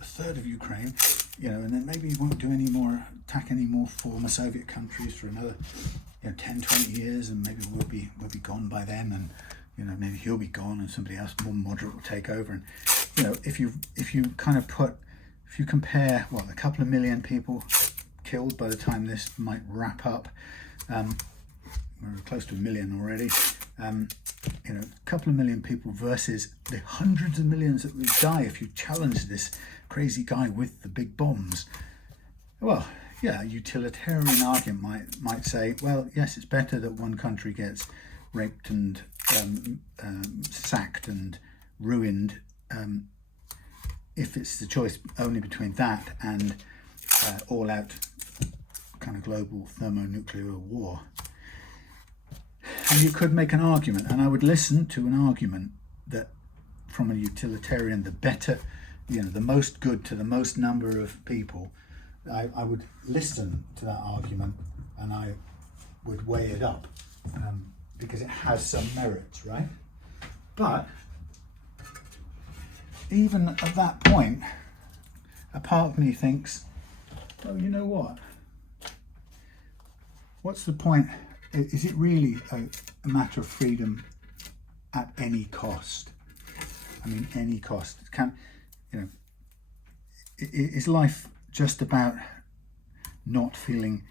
a third of Ukraine, you know, and then maybe he won't do attack any more former Soviet countries for another, 10, 20 years, and maybe we'll be gone by then, and maybe he'll be gone and somebody else more moderate will take over. And if you compare a couple of million people killed by the time this might wrap up, we're close to 1 million already, a couple of million people versus the hundreds of millions that would die if you challenge this crazy guy with the big bombs. Well, yeah, a utilitarian argument might say, well, yes, it's better that one country gets raped and sacked and ruined if it's the choice only between that and all-out kind of global thermonuclear war. And you could make an argument, and I would listen to an argument that from a utilitarian, the better, the most good to the most number of people. I would listen to that argument and I would weigh it up because it has some merits, right? But even at that point, a part of me thinks, well, you know what? What's the point? Is it really a matter of freedom at any cost? I mean, any cost. Is life just about not feeling,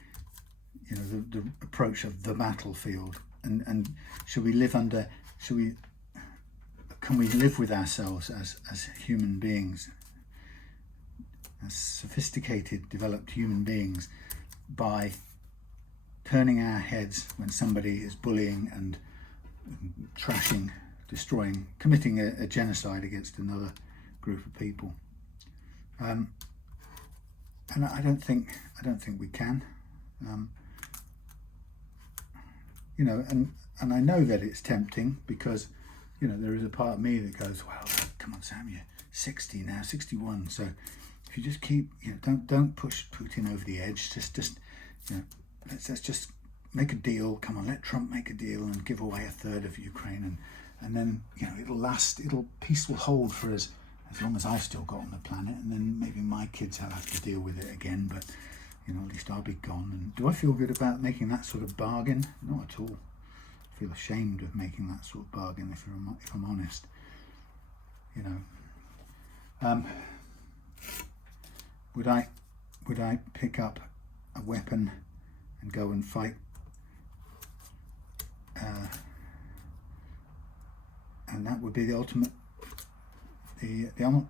the approach of the battlefield? And can we live with ourselves as human beings, as sophisticated, developed human beings, by turning our heads when somebody is bullying and trashing, destroying, committing a genocide against another group of people? And I don't think we can. And I know that it's tempting because, there is a part of me that goes, well, come on, Sam, you're 60 now, 61. So if you just keep, don't push Putin over the edge. Just let's just make a deal. Come on, let Trump make a deal and give away a third of Ukraine, and then it'll last. Peace will hold for as long as I've still got on the planet, and then maybe my kids will have to deal with it again. But at least I'll be gone. And do I feel good about making that sort of bargain? Not at all. I feel ashamed of making that sort of bargain, if I'm honest. Would I pick up a weapon and go and fight? And that would be the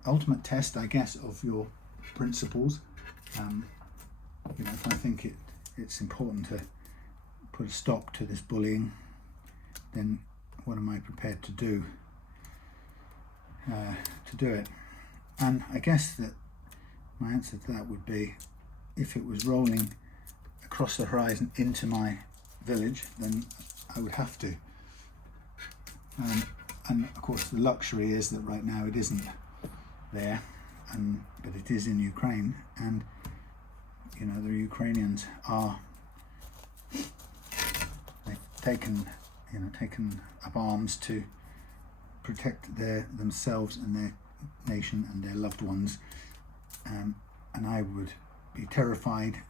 ultimate test, I guess, of your principles. If I think it's important to put a stop to this bullying, then what am I prepared to do it? And I guess that my answer to that would be, if it was rolling across the horizon into my village, then I would have to. And of course the luxury is that right now it isn't there, but it is in Ukraine, and the Ukrainians they've taken up arms to protect themselves and their nation and their loved ones, and I would be terrified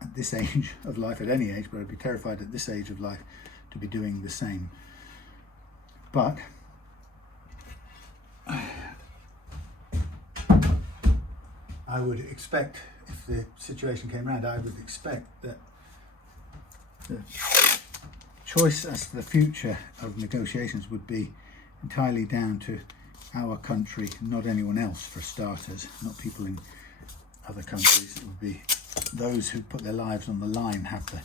at this age of life, at any age, but I'd be terrified at this age of life to be doing the same. But I would expect, if the situation came around, I would expect that the choice as to the future of negotiations would be entirely down to our country, not anyone else, for starters, not people in other countries. It would be those who put their lives on the line have the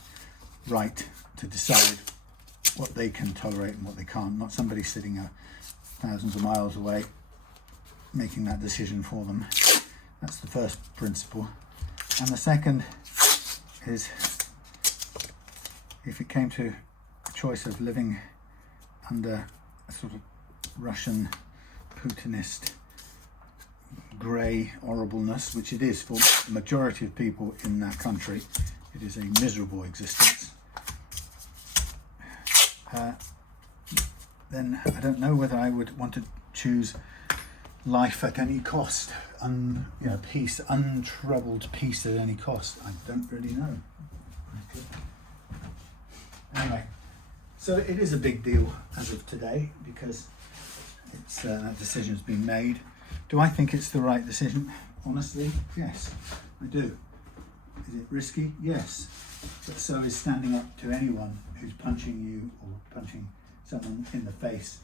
right to decide what they can tolerate and what they can't, not somebody sitting thousands of miles away making that decision for them. That's the first principle. And the second is, if it came to a choice of living under a sort of Russian Putinist grey horribleness, which it is for the majority of people in that country, it is a miserable existence, then I don't know whether I would want to choose life at any cost, peace, untroubled peace at any cost. I don't really know. Anyway, so it is a big deal as of today, because it's that decision's been made. Do I think it's the right decision? Honestly, yes, I do. Is it risky? Yes. But so is standing up to anyone who's punching you or punching someone in the face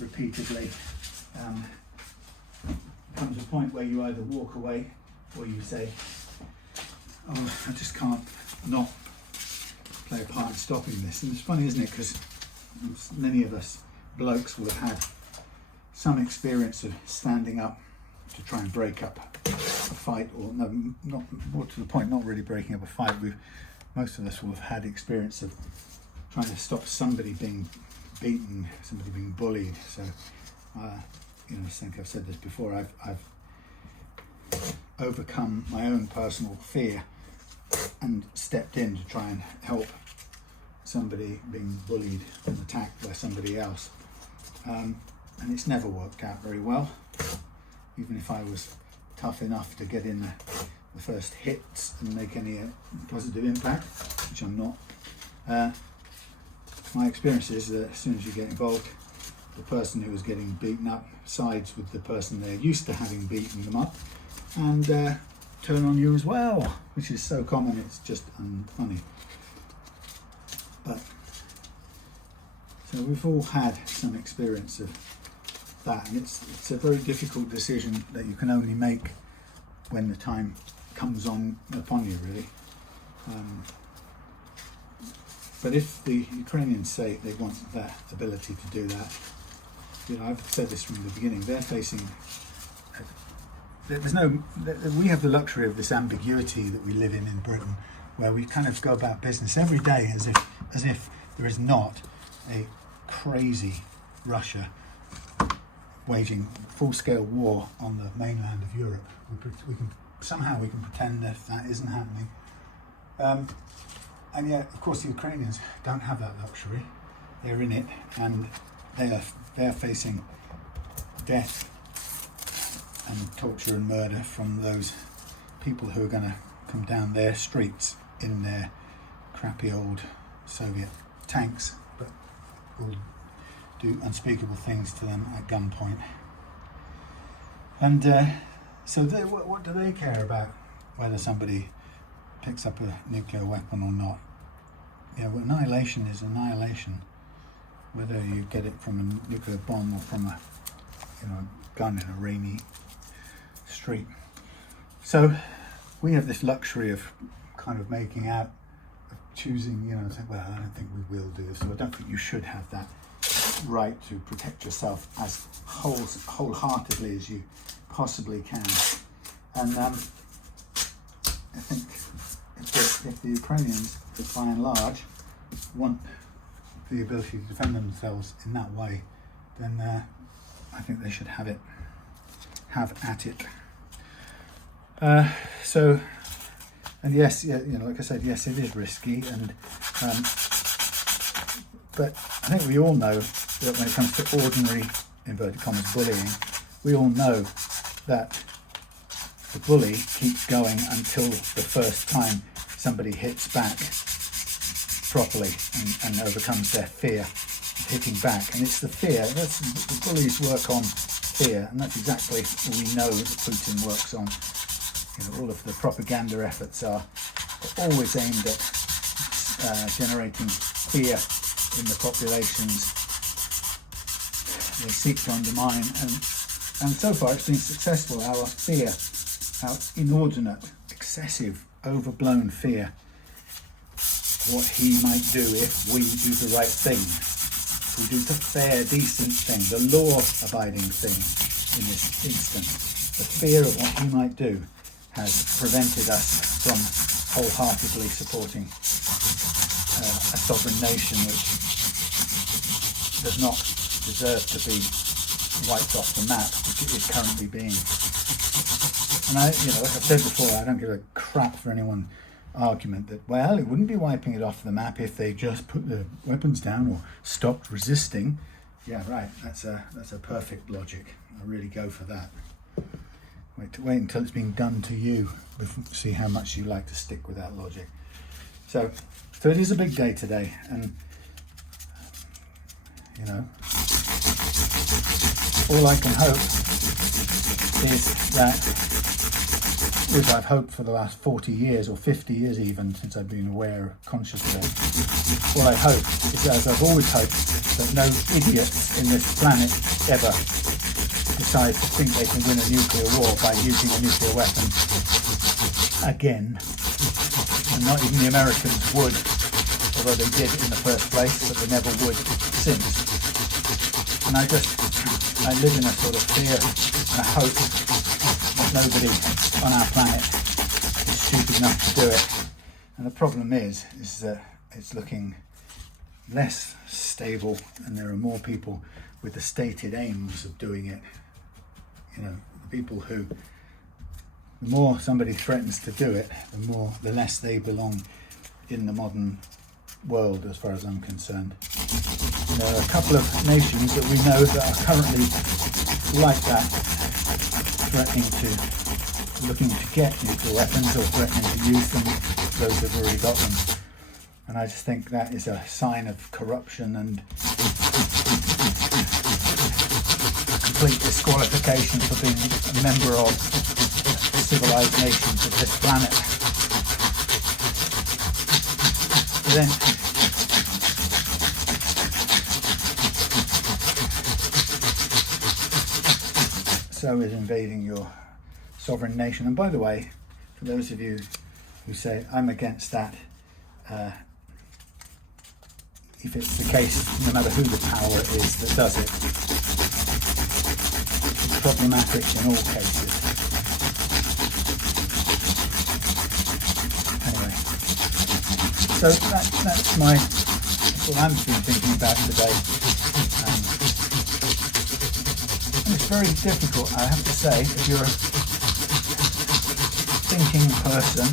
repeatedly. Comes a point where you either walk away or you say, oh, I just can't not play a part in stopping this. And it's funny, isn't it? Because many of us blokes will have had some experience of standing up to try and break up a fight, or no, not more to the point, not really breaking up a fight. Most of us will have had experience of trying to stop somebody being beaten, somebody being bullied. So, I think I've said this before. I've overcome my own personal fear and stepped in to try and help somebody being bullied and attacked by somebody else. And it's never worked out very well, even if I was tough enough to get in the first hits and make any positive impact, which I'm not. My experience is that as soon as you get involved, the person who is getting beaten up sides with the person they're used to having beaten them up, and turn on you as well, which is so common it's just unfunny. But so we've all had some experience of that, and it's a very difficult decision that you can only make when the time comes on upon you, really. But if the Ukrainians say they want that ability to do that, I've said this from the beginning, they're facing, we have the luxury of this ambiguity that we live in Britain, where we kind of go about business every day as if there is not a crazy Russia waging full-scale war on the mainland of Europe. We can pretend that that isn't happening, and yet, of course, the Ukrainians don't have that luxury. They're in it, and they're facing death and torture and murder from those people who are going to come down their streets in their crappy old Soviet tanks, but will do unspeakable things to them at gunpoint. And so what do they care about whether somebody picks up a nuclear weapon or not? Annihilation is annihilation, whether you get it from a nuclear bomb or from a gun in a rainy street. So we have this luxury of kind of making out, of choosing, saying, well, I don't think we will do this, or I don't think you should have that right to protect yourself as wholeheartedly as you possibly can. And I think if the Ukrainians, by and large, want the ability to defend themselves in that way, then I think they should have at it. And yes, like I said, yes, it is risky, and but I think we all know that when it comes to ordinary, inverted commas, bullying, we all know that the bully keeps going until the first time somebody hits back properly and overcomes their fear of hitting back. And it's the fear, the bullies work on fear, and that's exactly what we know that Putin works on. All of the propaganda efforts are always aimed at generating fear in the populations. They seek to undermine, and so far it's been successful. Our fear, our inordinate, excessive, overblown fear what he might do if we do the right thing. If we do the fair, decent thing, the law-abiding thing in this instance. The fear of what he might do has prevented us from wholeheartedly supporting a sovereign nation which does not deserve to be wiped off the map, which it is currently being. And like I've said before, I don't give a crap for anyone argument that, well, it wouldn't be wiping it off the map if they just put the weapons down or stopped resisting. Yeah, right. That's a perfect logic. I really go for that. Wait until it's being done to you. See how much you like to stick with that logic. So it is a big day today, and all I can hope is that, as I've hoped for the last 40 years or 50 years even, since I've been aware, conscious of it, all I hope is, as I've always hoped, that no idiots in this planet ever decide to think they can win a nuclear war by using a nuclear weapon again. And not even the Americans would, although they did in the first place, but they never would since. And I live in a sort of fear and a hope that nobody on our planet is stupid enough to do it. And the problem is that it's looking less stable, and there are more people with the stated aims of doing it. People who, the more somebody threatens to do it, the less they belong in the modern world, as far as I'm concerned. There are a couple of nations that we know that are currently like that, looking to get nuclear weapons or threatening to use them, those who've already got them. And I just think that is a sign of corruption and complete disqualification for being a member of civilized nations of this planet. Then so is invading your sovereign nation. And by the way, for those of you who say I'm against that, if it's the case, no matter who the power is that does it, it's problematic in all cases. Anyway, so that's what I've been thinking about today. And it's very difficult, I have to say, if you're a thinking person,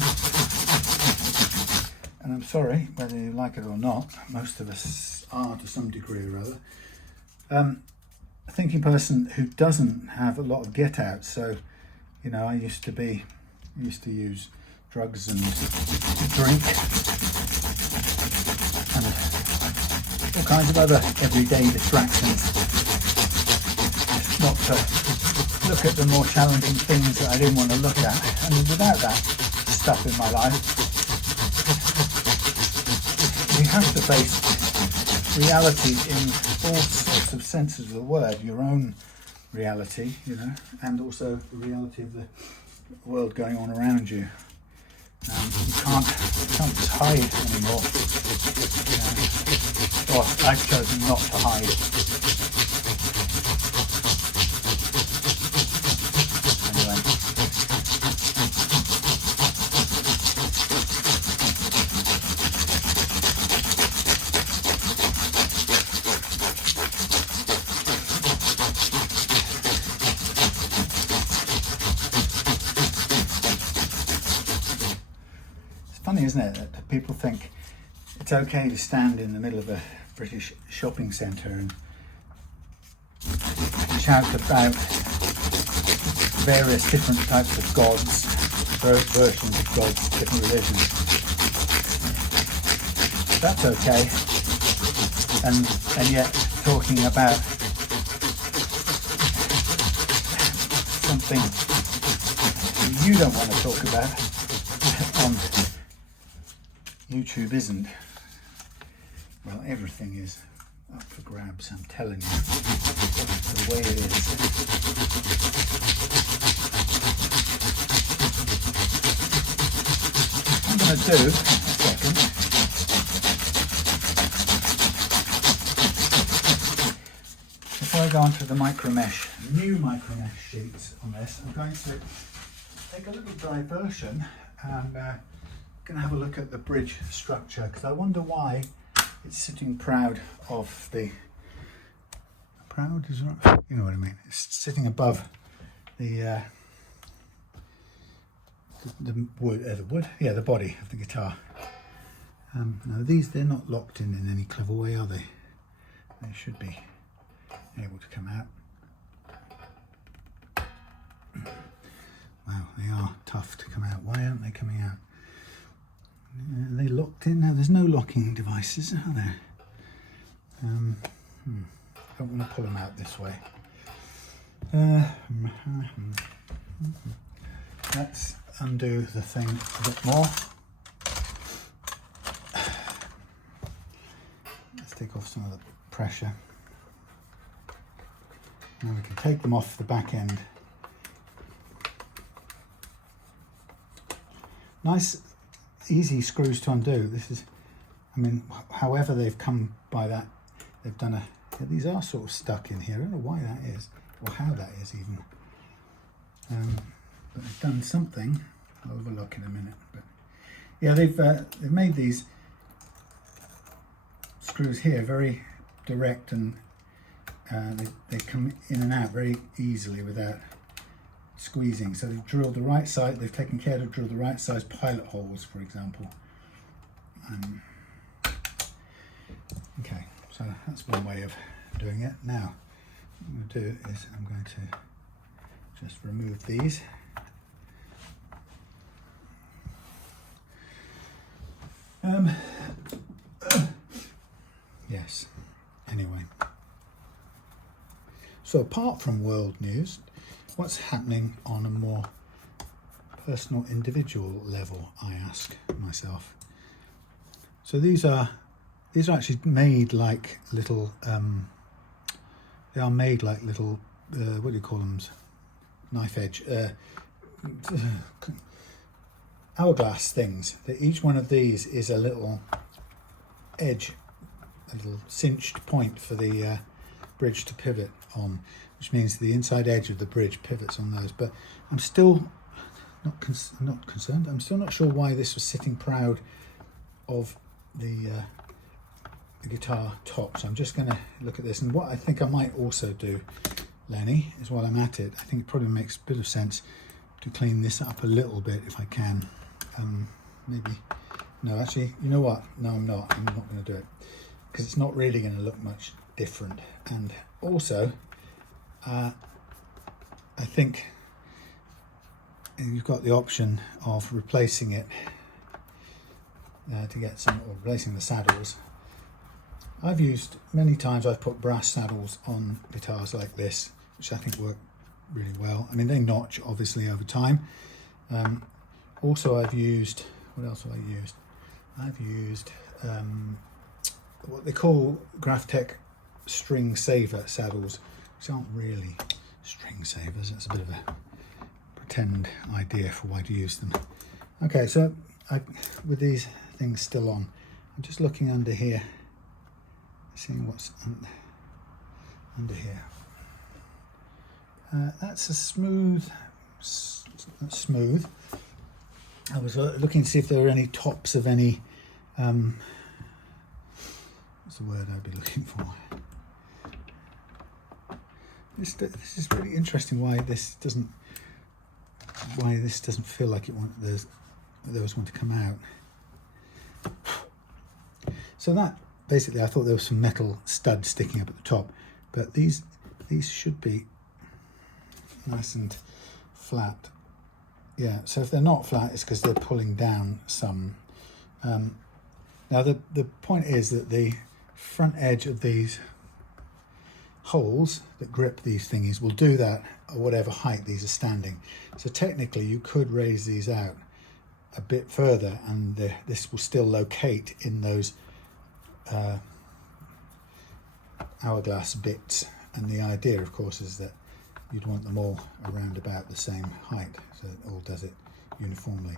and I'm sorry, whether you like it or not, most of us are to some degree or other, a thinking person who doesn't have a lot of get out. So, I used to use drugs and drink and all kinds of other everyday distractions, not to look at the more challenging things that I didn't want to look at. And without that stuff in my life, you have to face reality in all sorts of senses of the word, your own reality, and also the reality of the world going on around you. You can't just hide anymore. Or I've chosen not to hide. Funny, isn't it, that people think it's okay to stand in the middle of a British shopping centre and shout about various different types of gods, versions of gods, different religions. That's okay, and yet talking about something you don't want to talk about on YouTube isn't. Well, everything is up for grabs, I'm telling you. The way it is. do, a second, before I go on to the new micro mesh sheets on this, I'm going to take a little diversion and going to have a look at the bridge structure, because I wonder why it's sitting proud of the, proud is right, you know what I mean, it's sitting above the wood, yeah, the body of the guitar. Now these, they're not locked in any clever way, are they? They should be able to come out. Wow, they are tough to come out. Why aren't they coming out? Are they locked in? No, there's no locking devices, are there? Don't want to pull them out this way. Let's undo the thing a bit more. Let's take off some of the pressure. Now we can take them off the back end. Nice, easy screws to undo. This is, I mean, however they've come by that, they've done these are sort of stuck in here. I don't know why that is, or how that is even. But they've done something. I'll have a look in a minute. But yeah, they've made these screws here very direct, and they come in and out very easily without squeezing. So they've drilled the right side. They've taken care to drill the right size pilot holes, for example. Okay, so that's one way of doing it. Now, what I'm going to do is I'm going to just remove these. Yes, anyway. So apart from world news, what's happening on a more personal, individual level, I ask myself. So these are actually made like little, they are made like little, what do you call them? Knife edge, hourglass things. That each one of these is a little edge, a little cinched point for the bridge to pivot on, which means the inside edge of the bridge pivots on those. But I'm still not concerned. I'm still not sure why this was sitting proud of the guitar top. So I'm just going to look at this, and what I think I might also do, Lenny, is while I'm at it, I think it probably makes a bit of sense to clean this up a little bit if I can. Maybe, no, actually, you know what? No, I'm not going to do it, because it's not really going to look much different. And also, I think you've got the option of replacing it to get some, or replacing the saddles. I've used many times, I've put brass saddles on guitars like this, which I think work really well. I mean, they notch obviously over time. Also, I've used, what else have I used? I've used what they call Graphtec string saver saddles, which aren't really string savers. It's a bit of a pretend idea for why to use them. Okay, so with these things still on, I'm just looking under here, seeing what's under here. That's a smooth. I was looking to see if there were any tops of any, what's the word I'd be looking for? This is really interesting. Why this doesn't feel like there was one to come out. So that basically, I thought there was some metal stud sticking up at the top, but these should be nice and flat. Yeah, so if they're not flat, it's because they're pulling down some. Now the point is that the front edge of these holes that grip these thingies will do that at whatever height these are standing. So technically you could raise these out a bit further, and this will still locate in those hourglass bits. And the idea, of course, is that you'd want them all around about the same height, so it all does it uniformly.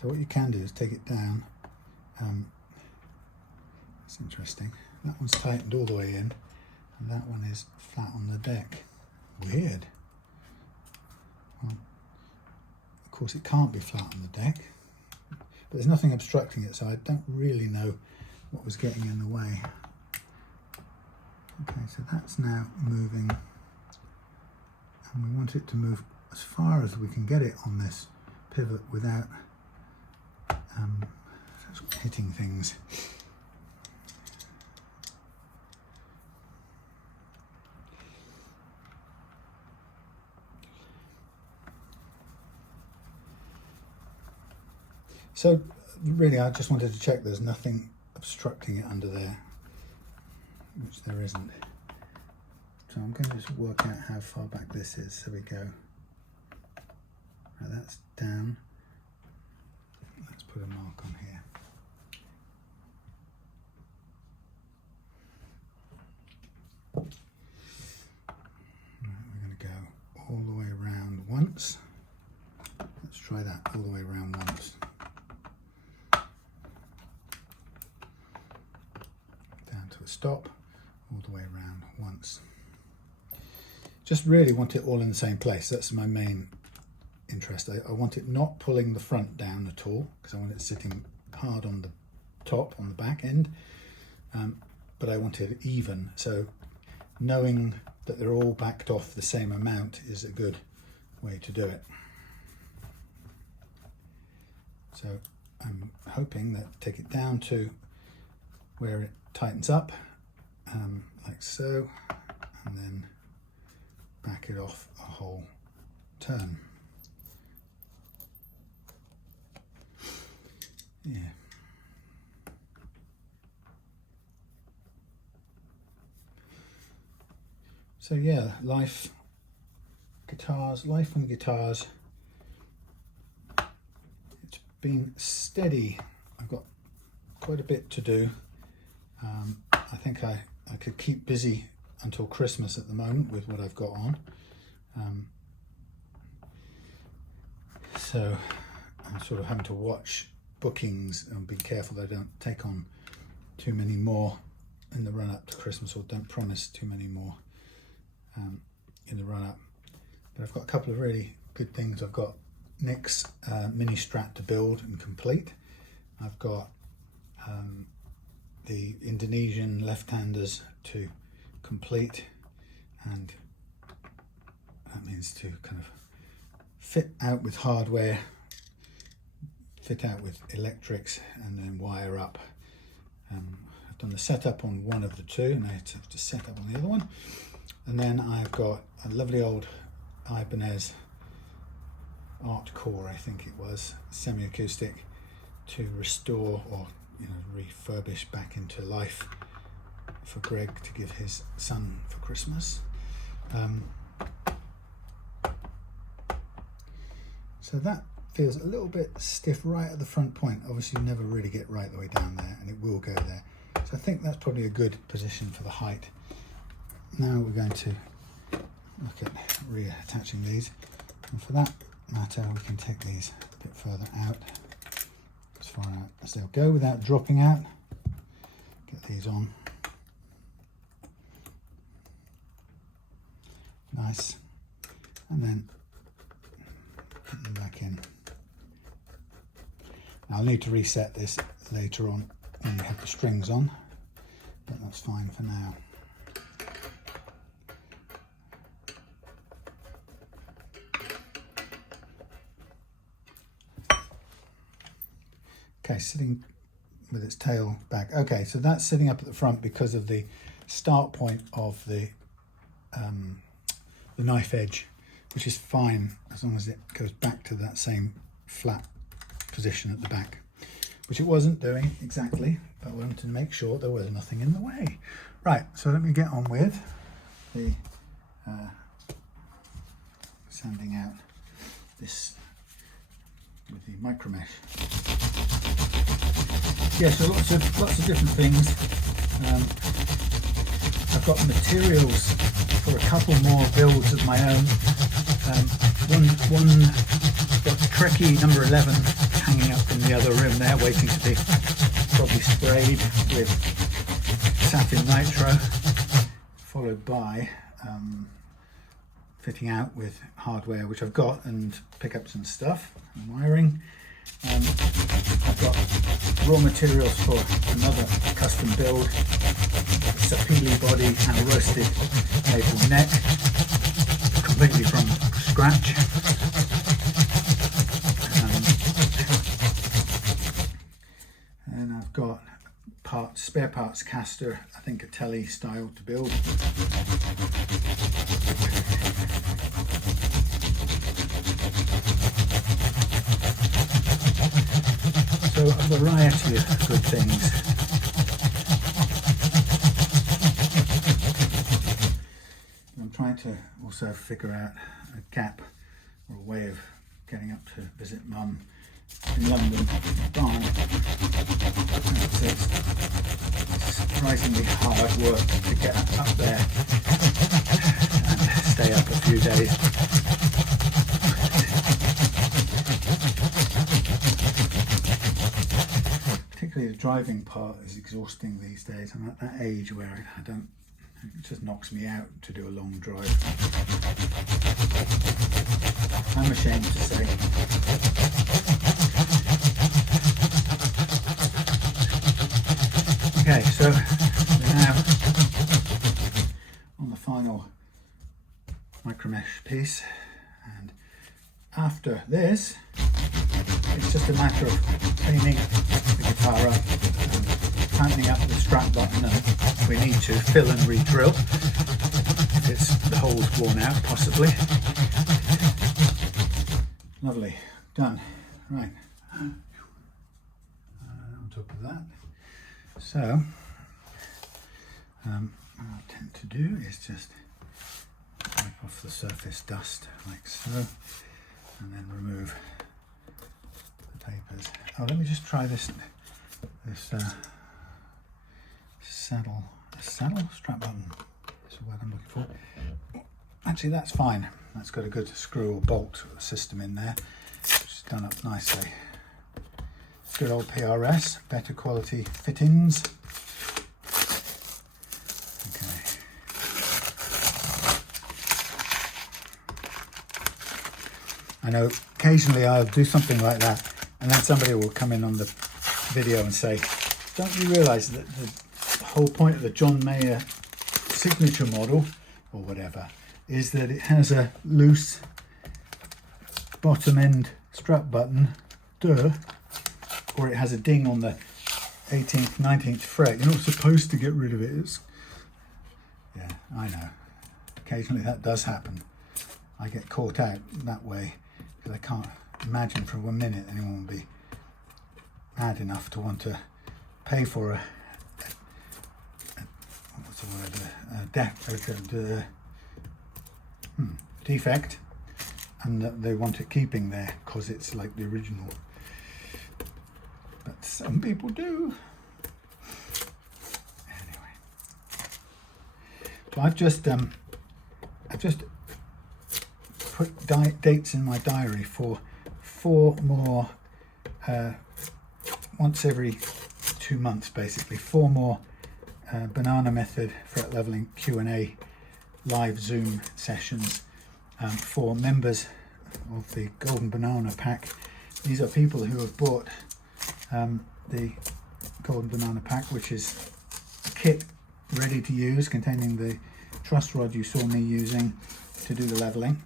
So what you can do is take it down. It's interesting. That one's tightened all the way in, and that one is flat on the deck. Weird. Well, of course it can't be flat on the deck, but there's nothing obstructing it, so I don't really know what was getting in the way. Okay, so that's now moving, and we want it to move as far as we can get it on this pivot without hitting things. So really I just wanted to check there's nothing obstructing it under there, which there isn't. So I'm going to just work out how far back this is. So we go, right, that's down. Let's put a mark on here. Right, we're going to go all the way around once. Let's try that all the way around once. Down to a stop, all the way around once. Just really want it all in the same place. That's my main interest. I want it not pulling the front down at all, because I want it sitting hard on the top, on the back end, but I want it even. So knowing that they're all backed off the same amount is a good way to do it. So I'm hoping that take it down to where it tightens up, like so, and then back it off a whole turn. Yeah. So yeah, life on guitars. It's been steady. I've got quite a bit to do. I think I could keep busy until Christmas at the moment with what I've got on. So I'm sort of having to watch bookings and be careful that I don't take on too many more in the run up to Christmas, or don't promise too many more in the run up. But I've got a couple of really good things. I've got Nick's mini Strat to build and complete. I've got the Indonesian left-handers to complete, and that means to kind of fit out with hardware, fit out with electrics, and then wire up. I've done the setup on one of the two, and I have to set up on the other one. And then I've got a lovely old Ibanez Art Core, I think it was, semi-acoustic, to restore or refurbish back into life for Greg to give his son for Christmas. So that feels a little bit stiff right at the front point. Obviously you never really get right the way down there, and it will go there. So I think that's probably a good position for the height. Now we're going to look at reattaching these, and for that matter we can take these a bit further out, as far out as they'll go without dropping out. Get these on. Nice. And then put them back in. Now I'll need to reset this later on when we have the strings on, but that's fine for now. Okay, sitting with its tail back. Okay, so that's sitting up at the front because of the start point of the knife edge, which is fine as long as it goes back to that same flat position at the back, which it wasn't doing exactly, but I wanted to make sure there was nothing in the way. Right, so let me get on with the sanding out this with the micro mesh. Yeah, so lots of different things. I've got materials for a couple more builds of my own. One got the Trekkie number 11 hanging up from other room there, waiting to be probably sprayed with satin nitro, followed by fitting out with hardware, which I've got, and pick up some stuff and wiring. I've got raw materials for another custom build. It's a peely body and a roasted maple neck, completely from scratch. And I've got spare parts caster, I think a telly style to build. So a variety of good things. I'm trying to also figure out a gap or a way of getting up to visit Mum in London. Barn. It's surprisingly hard work to get up there and stay up a few days. Particularly the driving part is exhausting these days. I'm at that age where it just knocks me out to do a long drive. I'm ashamed to say. Okay, so we're now on the final micromesh piece, and after this it's just a matter of cleaning the guitar up and tightening up the strap button, and we need to fill and re-drill if the hole's worn out, possibly. Lovely, done. Right, on top of that. So, what I tend to do is just wipe off the surface dust like so, and then remove the papers. Oh, let me just try this saddle strap button. That's the word I'm looking for. Actually, that's fine. That's got a good screw or bolt system in there, which is done up nicely. Good old PRS, better quality fittings. Okay. I know occasionally I'll do something like that, and then somebody will come in on the video and say, don't you realise that the whole point of the John Mayer signature model, or whatever, is that it has a loose bottom end strap button, or it has a ding on the 18th, 19th fret. You're not supposed to get rid of it. Yeah, I know. Occasionally that does happen. I get caught out that way because I can't imagine for 1 minute anyone would be mad enough to want to pay for a defect, and that they want it keeping there because it's like the original. But some people do. Anyway, so I've just put dates in my diary for 4 more, once every 2 months, basically 4 more banana method fret leveling Q&A live Zoom sessions for members of the Golden Banana Pack. These are people who have bought the Golden Banana Pack, which is a kit ready to use containing the truss rod you saw me using to do the leveling,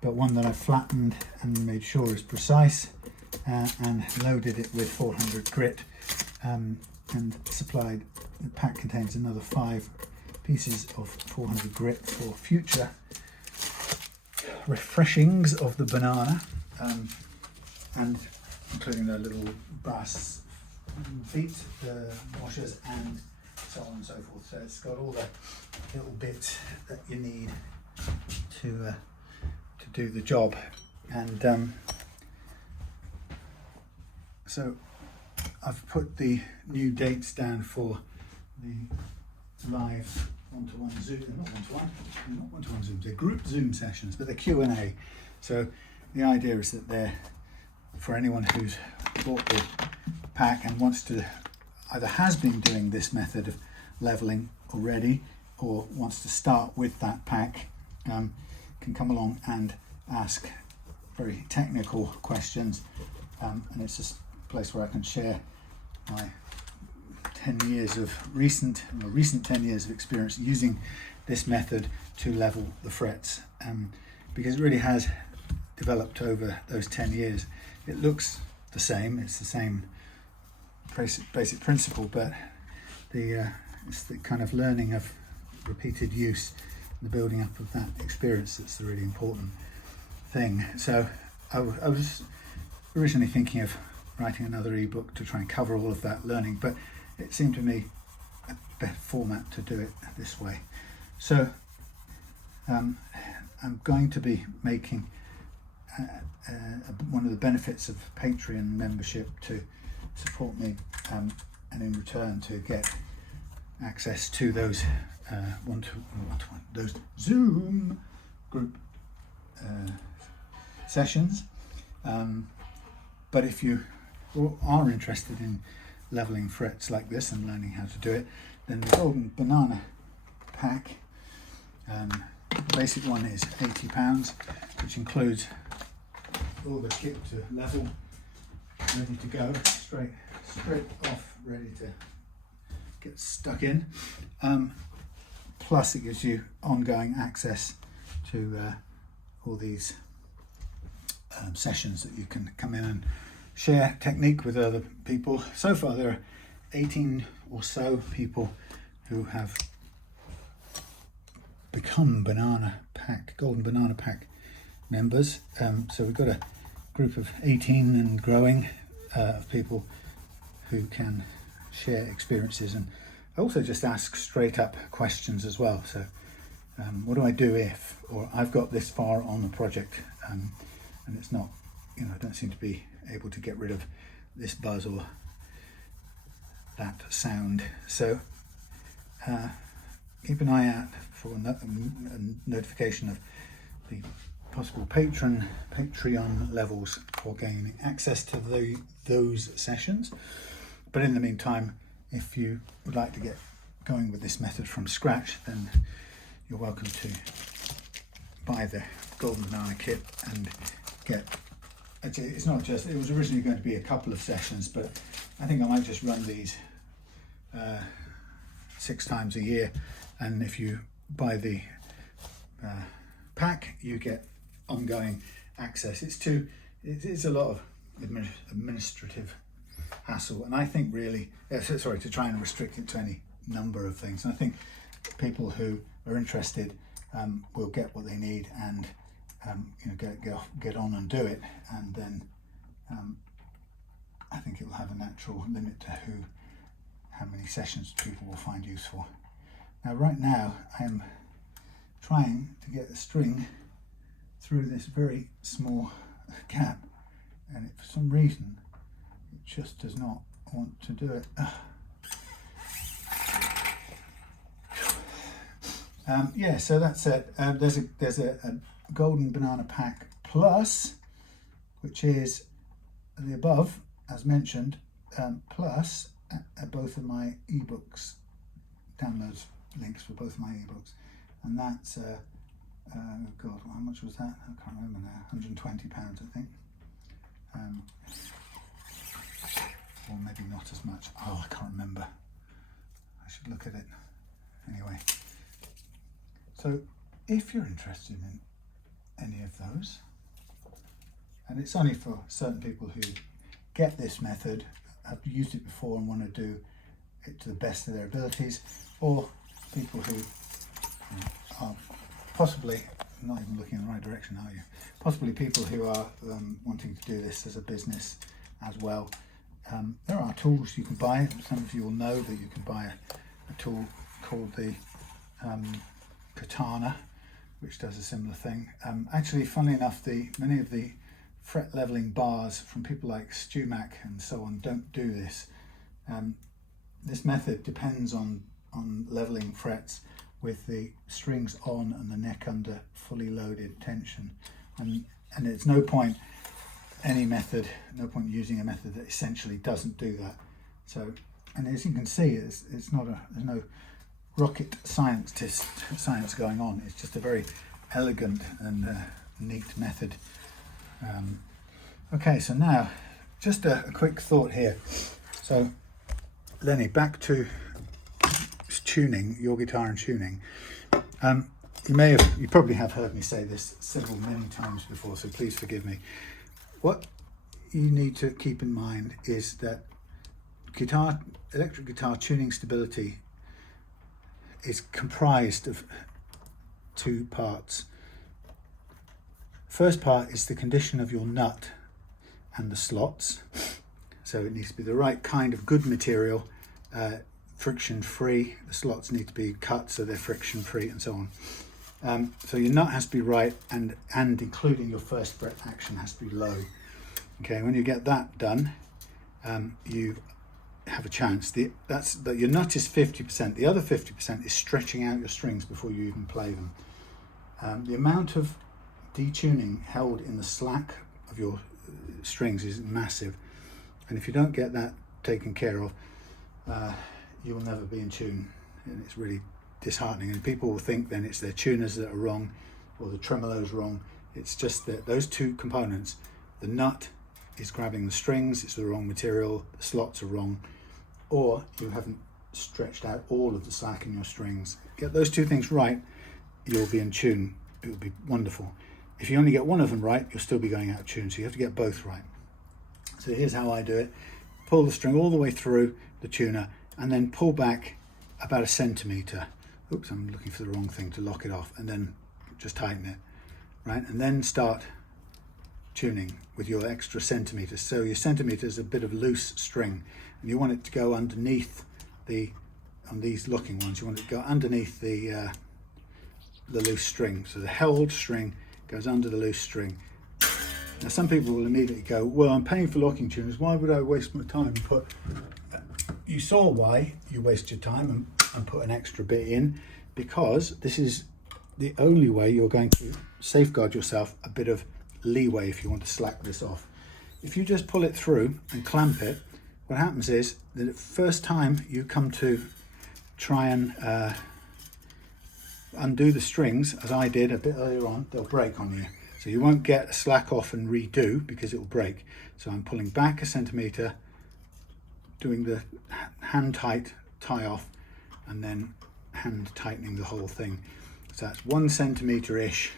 but one that I've flattened and made sure is precise, and loaded it with 400 grit, and supplied. The pack contains another 5 pieces of 400 grit for future refreshings of the banana, and including the little brass feet, the washers, and so on and so forth. So it's got all the little bits that you need to do the job. And so I've put the new dates down for the live one-to-one Zoom, not one-to-one Zooms, they're group Zoom sessions, but they're Q&A. So the idea is that they're for anyone who's bought the pack and wants to, either has been doing this method of leveling already or wants to start with that pack, can come along and ask very technical questions, and it's a place where I can share my 10 years of recent 10 years of experience using this method to level the frets, because it really has developed over those 10 years. It looks the same, it's the same basic principle, but it's the kind of learning of repeated use, the building up of that experience that's the really important thing. So I was originally thinking of writing another ebook to try and cover all of that learning, but it seemed to me a better format to do it this way. So I'm going to be making one of the benefits of Patreon membership to support me, and in return to get access to those those Zoom group sessions. But if you are interested in leveling frets like this and learning how to do it, then the Golden Banana pack, the basic one, is £80, which includes all the kit to level, ready to go, straight off, ready to get stuck in. Plus it gives you ongoing access to all these sessions that you can come in and share technique with other people. So far there are 18 or so people who have become Golden Banana Pack members. So we've got a group of 18 and growing of people who can share experiences, and also just ask straight up questions as well. So what do I do if, or I've got this far on the project and it's not, I don't seem to be able to get rid of this buzz or that sound. So keep an eye out for a notification of the possible Patreon levels for gaining access to those sessions. But in the meantime, if you would like to get going with this method from scratch, then you're welcome to buy the Golden Banana kit and get, it's not just, it was originally going to be a couple of sessions, but I think I might just run these 6 times a year, and if you buy the pack, you get ongoing access. It's a lot of administrative hassle, and I think really, to try and restrict it to any number of things. And I think people who are interested will get what they need and get on and do it, and then I think it will have a natural limit to how many sessions people will find useful. Now right now I am trying to get the string through this very small gap, and for some reason it just does not want to do it. So that's it. There's a Golden Banana Pack Plus, which is the above as mentioned, plus both of my ebooks, downloads links for both of my ebooks, and that's God, how much was that? I can't remember now. £120, I think, or maybe not as much. Oh, I can't remember. I should look at it anyway. So if you're interested in any of those, and it's only for certain people who get this method, have used it before and want to do it to the best of their abilities, or people who are possibly not even looking in the right direction, are you? Possibly people who are wanting to do this as a business as well. There are tools you can buy. Some of you will know that you can buy a tool called the Katana, which does a similar thing. Actually, funnily enough, many of the fret leveling bars from people like StewMac and so on don't do this. This method depends on leveling frets with the strings on and the neck under fully loaded tension, and it's no point any method, no point using a method that essentially doesn't do that. So, and as you can see, it's not there's no rocket science going on. It's just a very elegant and neat method. Okay, so now just a quick thought here. So Lenny, back to tuning, your guitar and tuning. You probably have heard me say this many times before, so please forgive me. What you need to keep in mind is that electric guitar tuning stability is comprised of two parts. First part is the condition of your nut and the slots. So it needs to be the right kind of good material, friction free. The slots need to be cut so they're friction free and so on. So your nut has to be right, and including your first fret action has to be low. Okay, when you get that done, you have a chance. Your nut is 50%. The other 50% is stretching out your strings before you even play them. The amount of detuning held in the slack of your strings is massive, and if you don't get that taken care of, you will never be in tune, and it's really disheartening. And people will think then it's their tuners that are wrong or the tremolo's wrong. It's just that those two components, the nut is grabbing the strings, it's the wrong material, the slots are wrong, or you haven't stretched out all of the slack in your strings. Get those two things right, you'll be in tune. It will be wonderful. If you only get one of them right, you'll still be going out of tune, so you have to get both right. So here's how I do it. Pull the string all the way through the tuner and then pull back about 1 centimetre. Oops, I'm looking for the wrong thing to lock it off, and then just tighten it, right? And then start tuning with your extra centimetres. So your centimetre is a bit of loose string, and you want it to go underneath on these locking ones, you want it to go underneath the loose string. So the held string goes under the loose string. Now some people will immediately go, well, I'm paying for locking tuners, why would I waste my time and put... You saw why you waste your time and put an extra bit in, because this is the only way you're going to safeguard yourself a bit of leeway if you want to slack this off. If you just pull it through and clamp it, what happens is that the first time you come to try and undo the strings, as I did a bit earlier on, they'll break on you. So you won't get a slack off and redo because it will break. So I'm pulling back 1 centimetre, doing the hand tight tie off, and then hand tightening the whole thing. So that's 1 centimetre-ish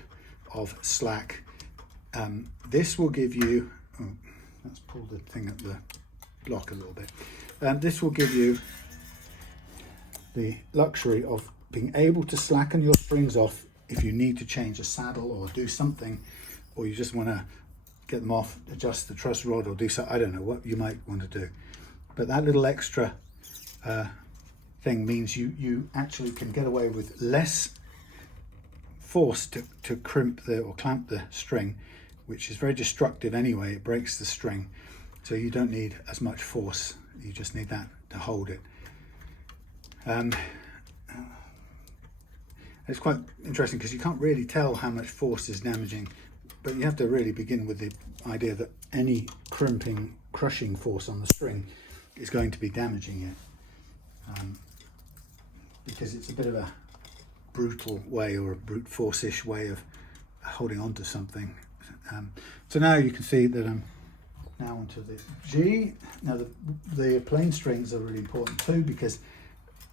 of slack. This will give you, let's pull the thing at the block a little bit. This will give you the luxury of being able to slacken your strings off if you need to change a saddle or do something, or you just want to get them off, adjust the truss rod or do something. I don't know what you might want to do. But that little extra thing means you actually can get away with less force to crimp or clamp the string, which is very destructive anyway. It breaks the string. So you don't need as much force. You just need that to hold it. It's quite interesting because you can't really tell how much force is damaging, but you have to really begin with the idea that any crimping, crushing force on the string is going to be damaging it, because it's a bit of a brutal way, or a brute force-ish way of holding on to something. So now you can see that I'm now onto the G. Now the plain strings are really important too, because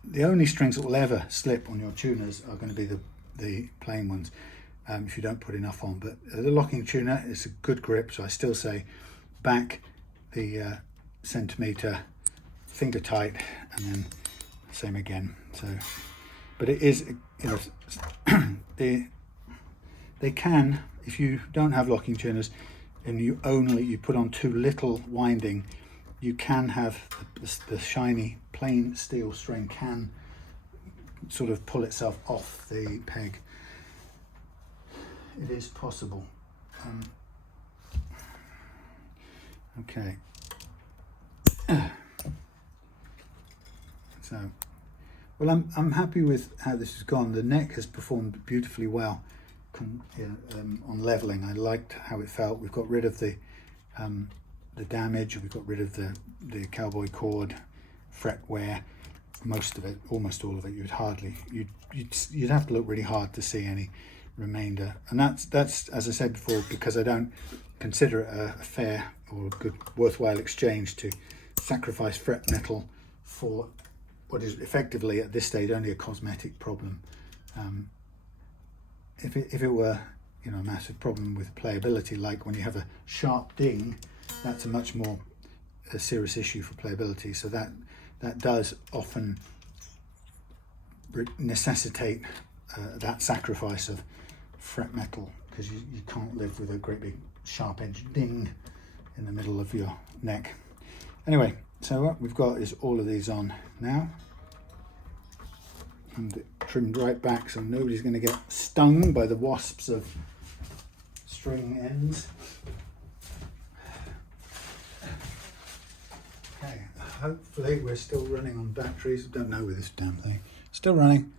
the only strings that will ever slip on your tuners are going to be the plain ones, if you don't put enough on. But the locking tuner is a good grip, so I still say back the centimetre, finger tight, and then same again. So, but it is, you know, they can, if you don't have locking tuners and you put on too little winding, you can have the shiny plain steel string can sort of pull itself off the peg. It is possible. Okay. So, well, I'm happy with how this has gone. The neck has performed beautifully well on leveling. I liked how it felt. We've got rid of the the damage. We got rid of the cowboy cord, fret wear, most of it, almost all of it. You'd have to look really hard to see any remainder, and that's as I said before, because I don't consider it a fair or a good worthwhile exchange to sacrifice fret metal for what is effectively at this stage only a cosmetic problem. If it were, you know, a massive problem with playability, like when you have a sharp ding, that's a much more serious issue for playability. So that does often necessitate that sacrifice of fret metal, because you can't live with a great big sharp edged ding in the middle of your neck. Anyway, so what we've got is all of these on now, and trimmed right back so nobody's going to get stung by the wasps of string ends. Okay, hopefully we're still running on batteries. I don't know with this damn thing. Still running.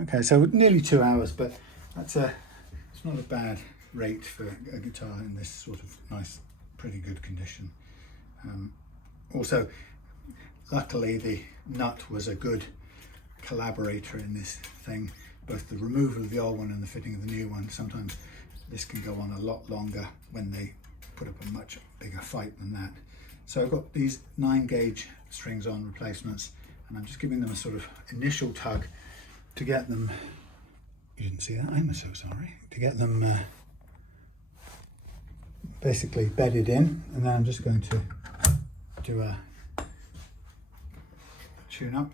Okay, so nearly 2 hours, but it's not a bad rate for a guitar in this sort of nice, pretty good condition. Also, luckily the nut was a good collaborator in this thing, both the removal of the old one and the fitting of the new one. Sometimes this can go on a lot longer when they put up a much bigger fight than that. So I've got these 9-gauge strings on replacements, and I'm just giving them a sort of initial tug to get them, you didn't see that, I'm so sorry, to get them basically bedded in, and then I'm just going to do a tune up.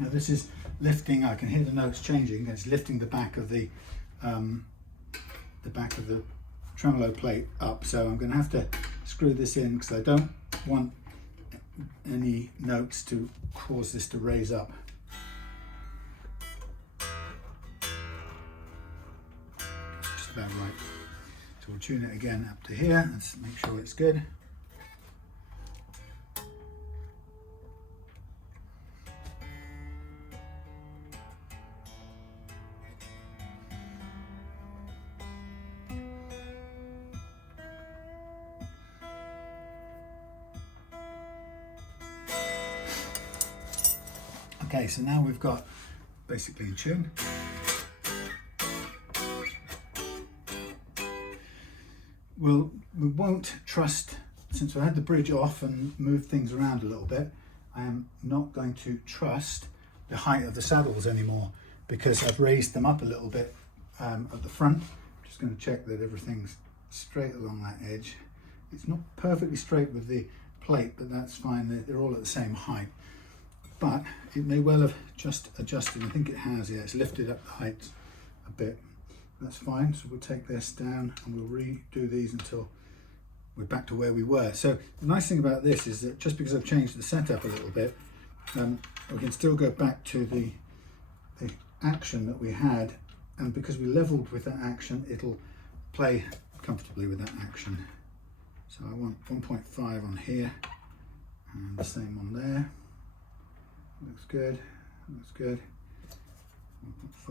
Now this is lifting, I can hear the notes changing, it's lifting the back of the tremolo plate up, so I'm going to have to screw this in because I don't want any notes to cause this to raise up. Just about right. So we'll tune it again up to here, let's make sure it's good. Okay, so now we've got basically in tune. We won't trust, since we had the bridge off and moved things around a little bit, I am not going to trust the height of the saddles anymore, because I've raised them up a little bit at the front. I'm just going to check that everything's straight along that edge. It's not perfectly straight with the plate, but that's fine, they're all at the same height. But it may well have just adjusted. I think it has, yeah, it's lifted up the height a bit. That's fine, so we'll take this down and we'll redo these until we're back to where we were. So the nice thing about this is that just because I've changed the setup a little bit, we can still go back to the action that we had, and because we leveled with that action, it'll play comfortably with that action. So I want 1.5 on here and the same on there. Looks good, looks good.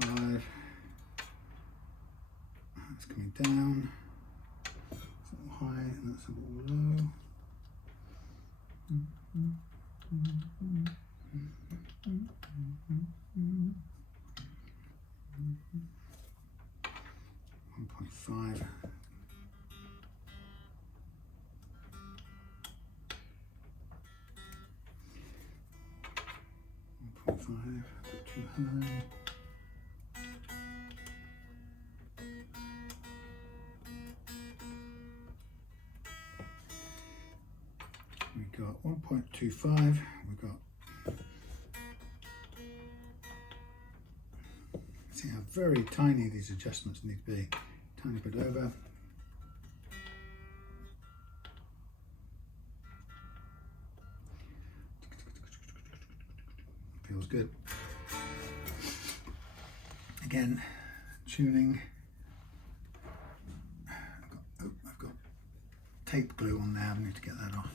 1.5. That's coming down. It's a little high and that's a little low. 1.5. 1.5, too high. We got 1.25. We got. See how very tiny these adjustments need to be. Tiny bit over. smells good. Again, tuning. I've got tape glue on there, I need to get that off.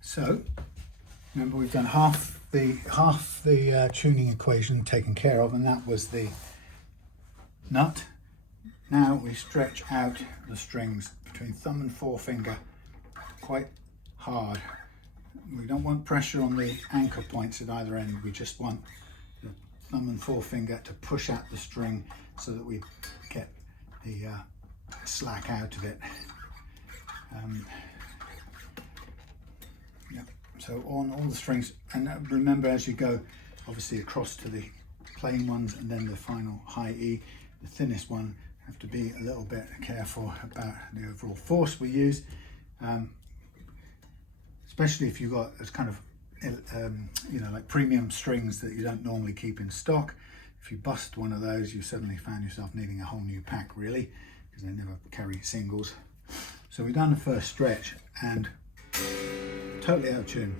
So remember, we've done half the tuning equation taken care of, and that was the nut. Now we stretch out the strings between thumb and forefinger quite hard. We don't want pressure on the anchor points at either end. We just want the thumb and forefinger to push at the string so that we get the slack out of it. So on all the strings, and remember as you go obviously across to the plain ones and then the final high E, the thinnest one, have to be a little bit careful about the overall force we use, especially if you've got this kind of you know, like premium strings that you don't normally keep in stock. If you bust one of those, you suddenly found yourself needing a whole new pack, really, because they never carry singles. So we've done the first stretch and totally out of tune.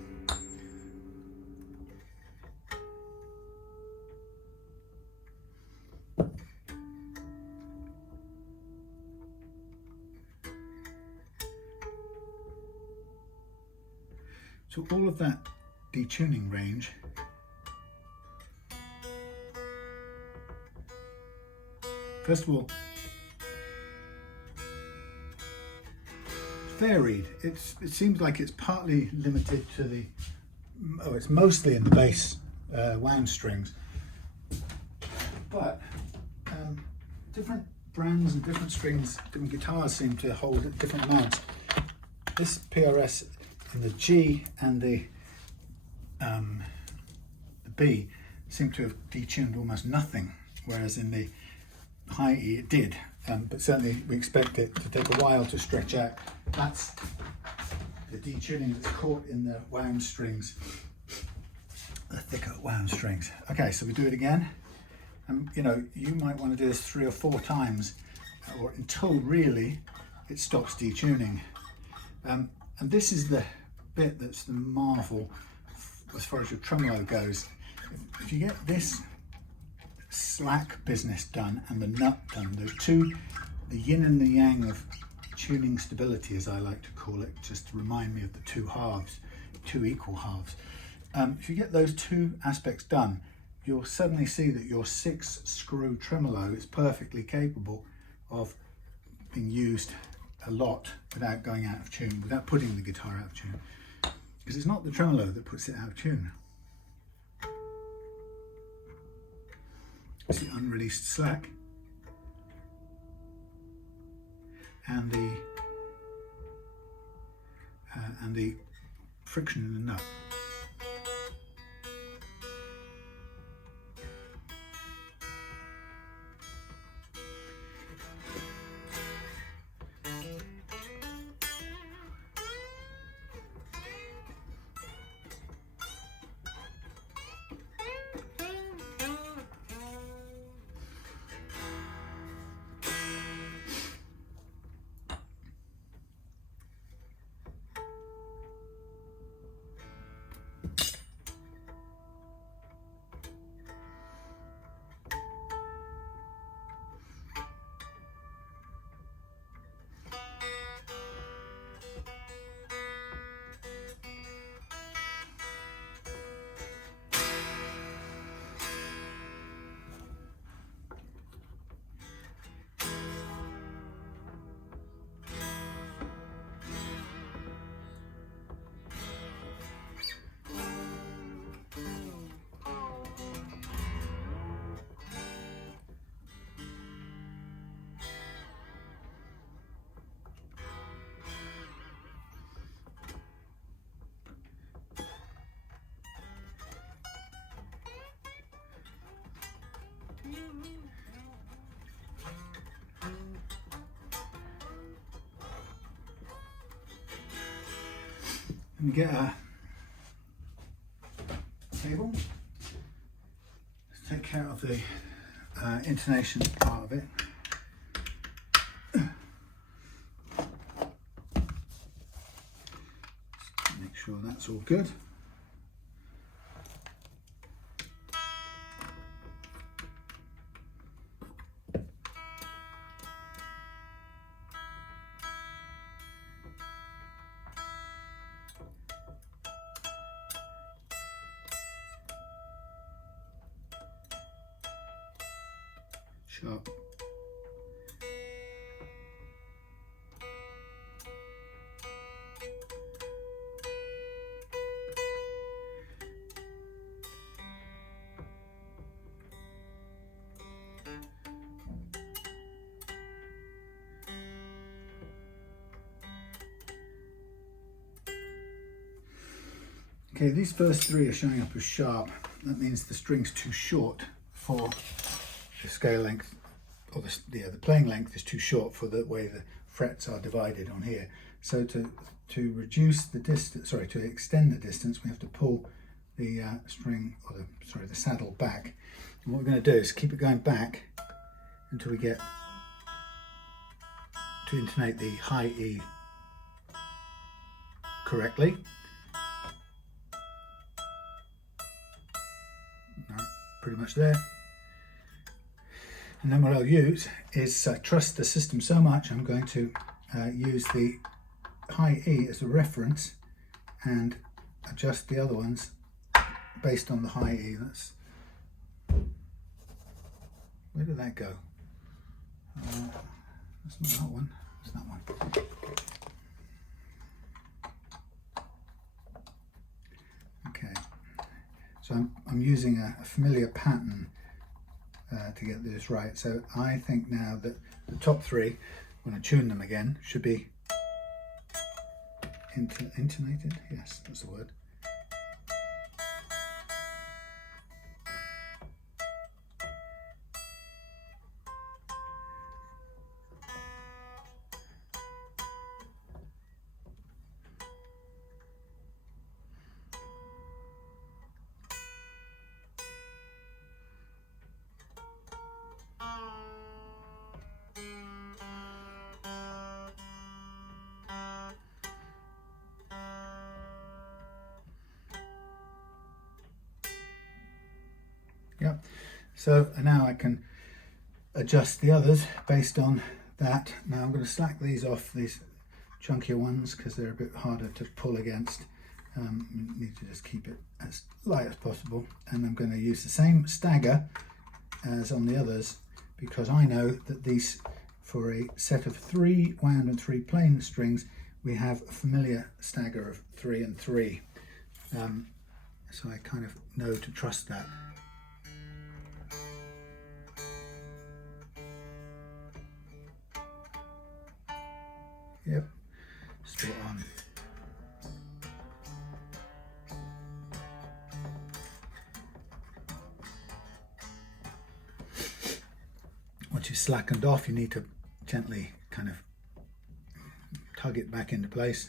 So all of that detuning range first of all varied. It seems like it's partly limited to the, it's mostly in the bass wound strings, but different brands and different strings, different guitars seem to hold different amounts. This PRS in the G and the B seem to have detuned almost nothing, whereas in the high E it did. But certainly we expect it to take a while to stretch out. That's the detuning that's caught in the wound strings, the thicker wound strings. Okay, so we do it again. You know, you might want to do this 3 or 4 times, or until really it stops detuning. And this is the bit that's the marvel as far as your tremolo goes. If you get this slack business done and the nut done, the two, the yin and the yang of tuning stability, as I like to call it, just to remind me of the two halves, two equal halves. If you get those two aspects done, you'll suddenly see that your 6-screw tremolo is perfectly capable of being used a lot without going out of tune, without putting the guitar out of tune. Because it's not the tremolo that puts it out of tune. It's the unreleased slack and the friction in the nut. Let me get a table. Let's take care of the intonation part of it. Just make sure that's all good. Sharp. Okay, these first three are showing up as sharp. That means the string's too short for the scale length, or the playing length is too short for the way the frets are divided on here. So to reduce the distance, sorry, to extend the distance, we have to pull the string, or the saddle back. And what we're going to do is keep it going back until we get to intonate the high E correctly. Pretty much there. And then what I'll use is trust the system so much, I'm going to use the high E as a reference and adjust the other ones based on the high E. Where did that go? That's not that one, it's that one. Okay, so I'm using a familiar pattern to get this right. So I think now that the top three, when I tune them again, should be intonated. Yes, that's the word. Yep. So now I can adjust the others based on that. Now I'm going to slack these off, these chunkier ones, because they're a bit harder to pull against. You need to just keep it as light as possible. And I'm going to use the same stagger as on the others, because I know that these, for a set of 3 wound and 3 plain strings, we have a familiar stagger of 3 and 3. So I kind of know to trust that. Yep, spot on. Once you've slackened off, you need to gently kind of tug it back into place.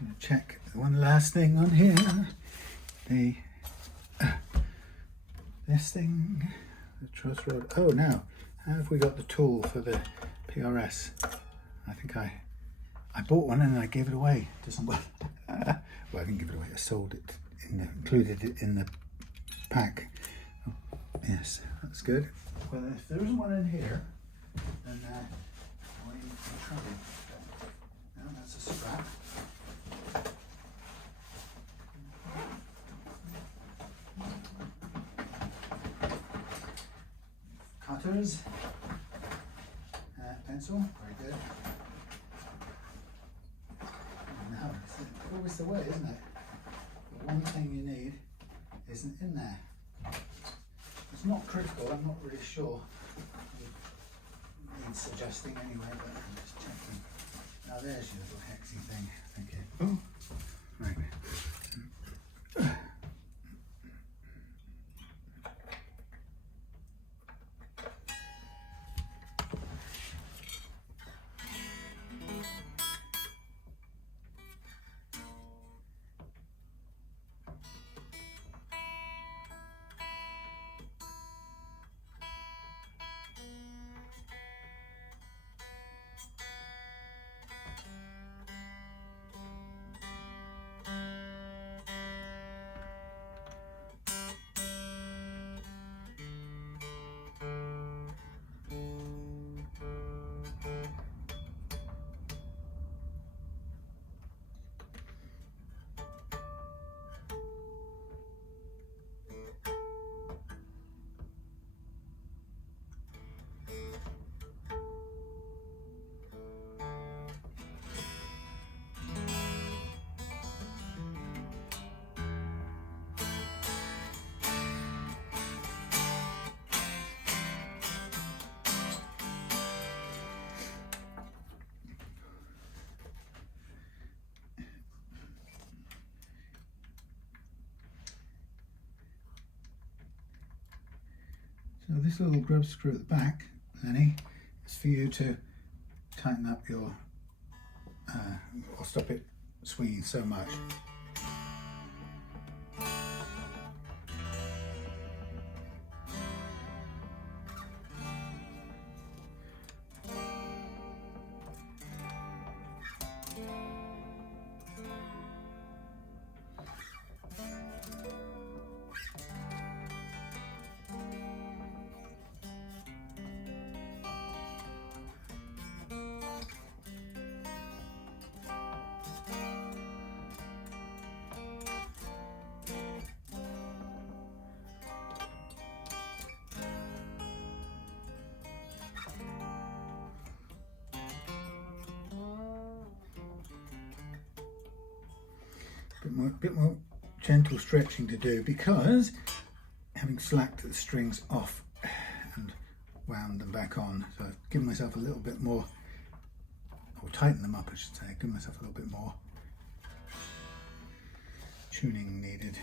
going to check one last thing on here. This thing, the truss rod. Oh, now, have we got the tool for the PRS? I think I bought one and I gave it away to someone. Well, I didn't give it away. I sold it, included it in the pack. Oh, yes, that's good. Well, if there isn't one in here, then we're in trouble. No, that's a strap. Cutters, pencil, very good. Now, it's always the way, isn't it? The one thing you need isn't in there. It's not critical, I'm not really sure. It needs suggesting anyway, but I'm just checking. Now there's your little hexy thing. Thank you. Oh, right. So this little grub screw at the back, Lenny, is for you to tighten up your, or stop it swinging so much. Bit more gentle stretching to do, because having slacked the strings off and wound them back on, so I've given myself a little bit more, or tightened them up I should say, given myself a little bit more tuning needed.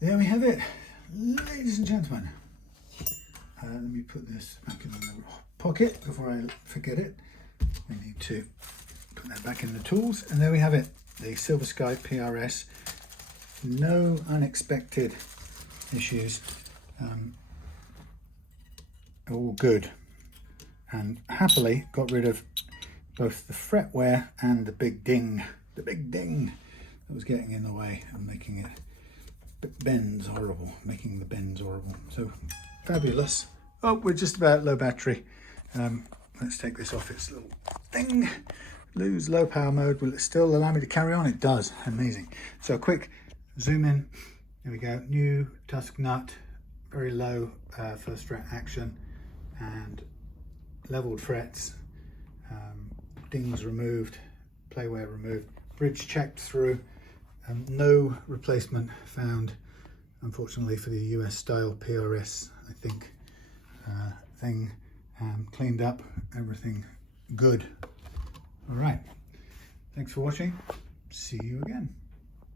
There we have it, ladies and gentlemen. Let me put this back in the pocket before I forget it. We need to put that back in the tools, and there we have it, the Silver Sky PRS. No unexpected issues, all good, and happily got rid of both the fret wear and the big ding that was getting in the way and making it bends horrible, making the bends horrible. So fabulous. Oh, we're just about low battery. Let's take this off its little thing. Lose low power mode. Will it still allow me to carry on? It does. Amazing. So a quick zoom in. There we go. New tusk nut, very low first fret action, and leveled frets. Dings removed, playware removed, bridge checked through. No replacement found, unfortunately, for the US style PRS, I think, thing. Cleaned up, everything good. All right, thanks for watching. See you again.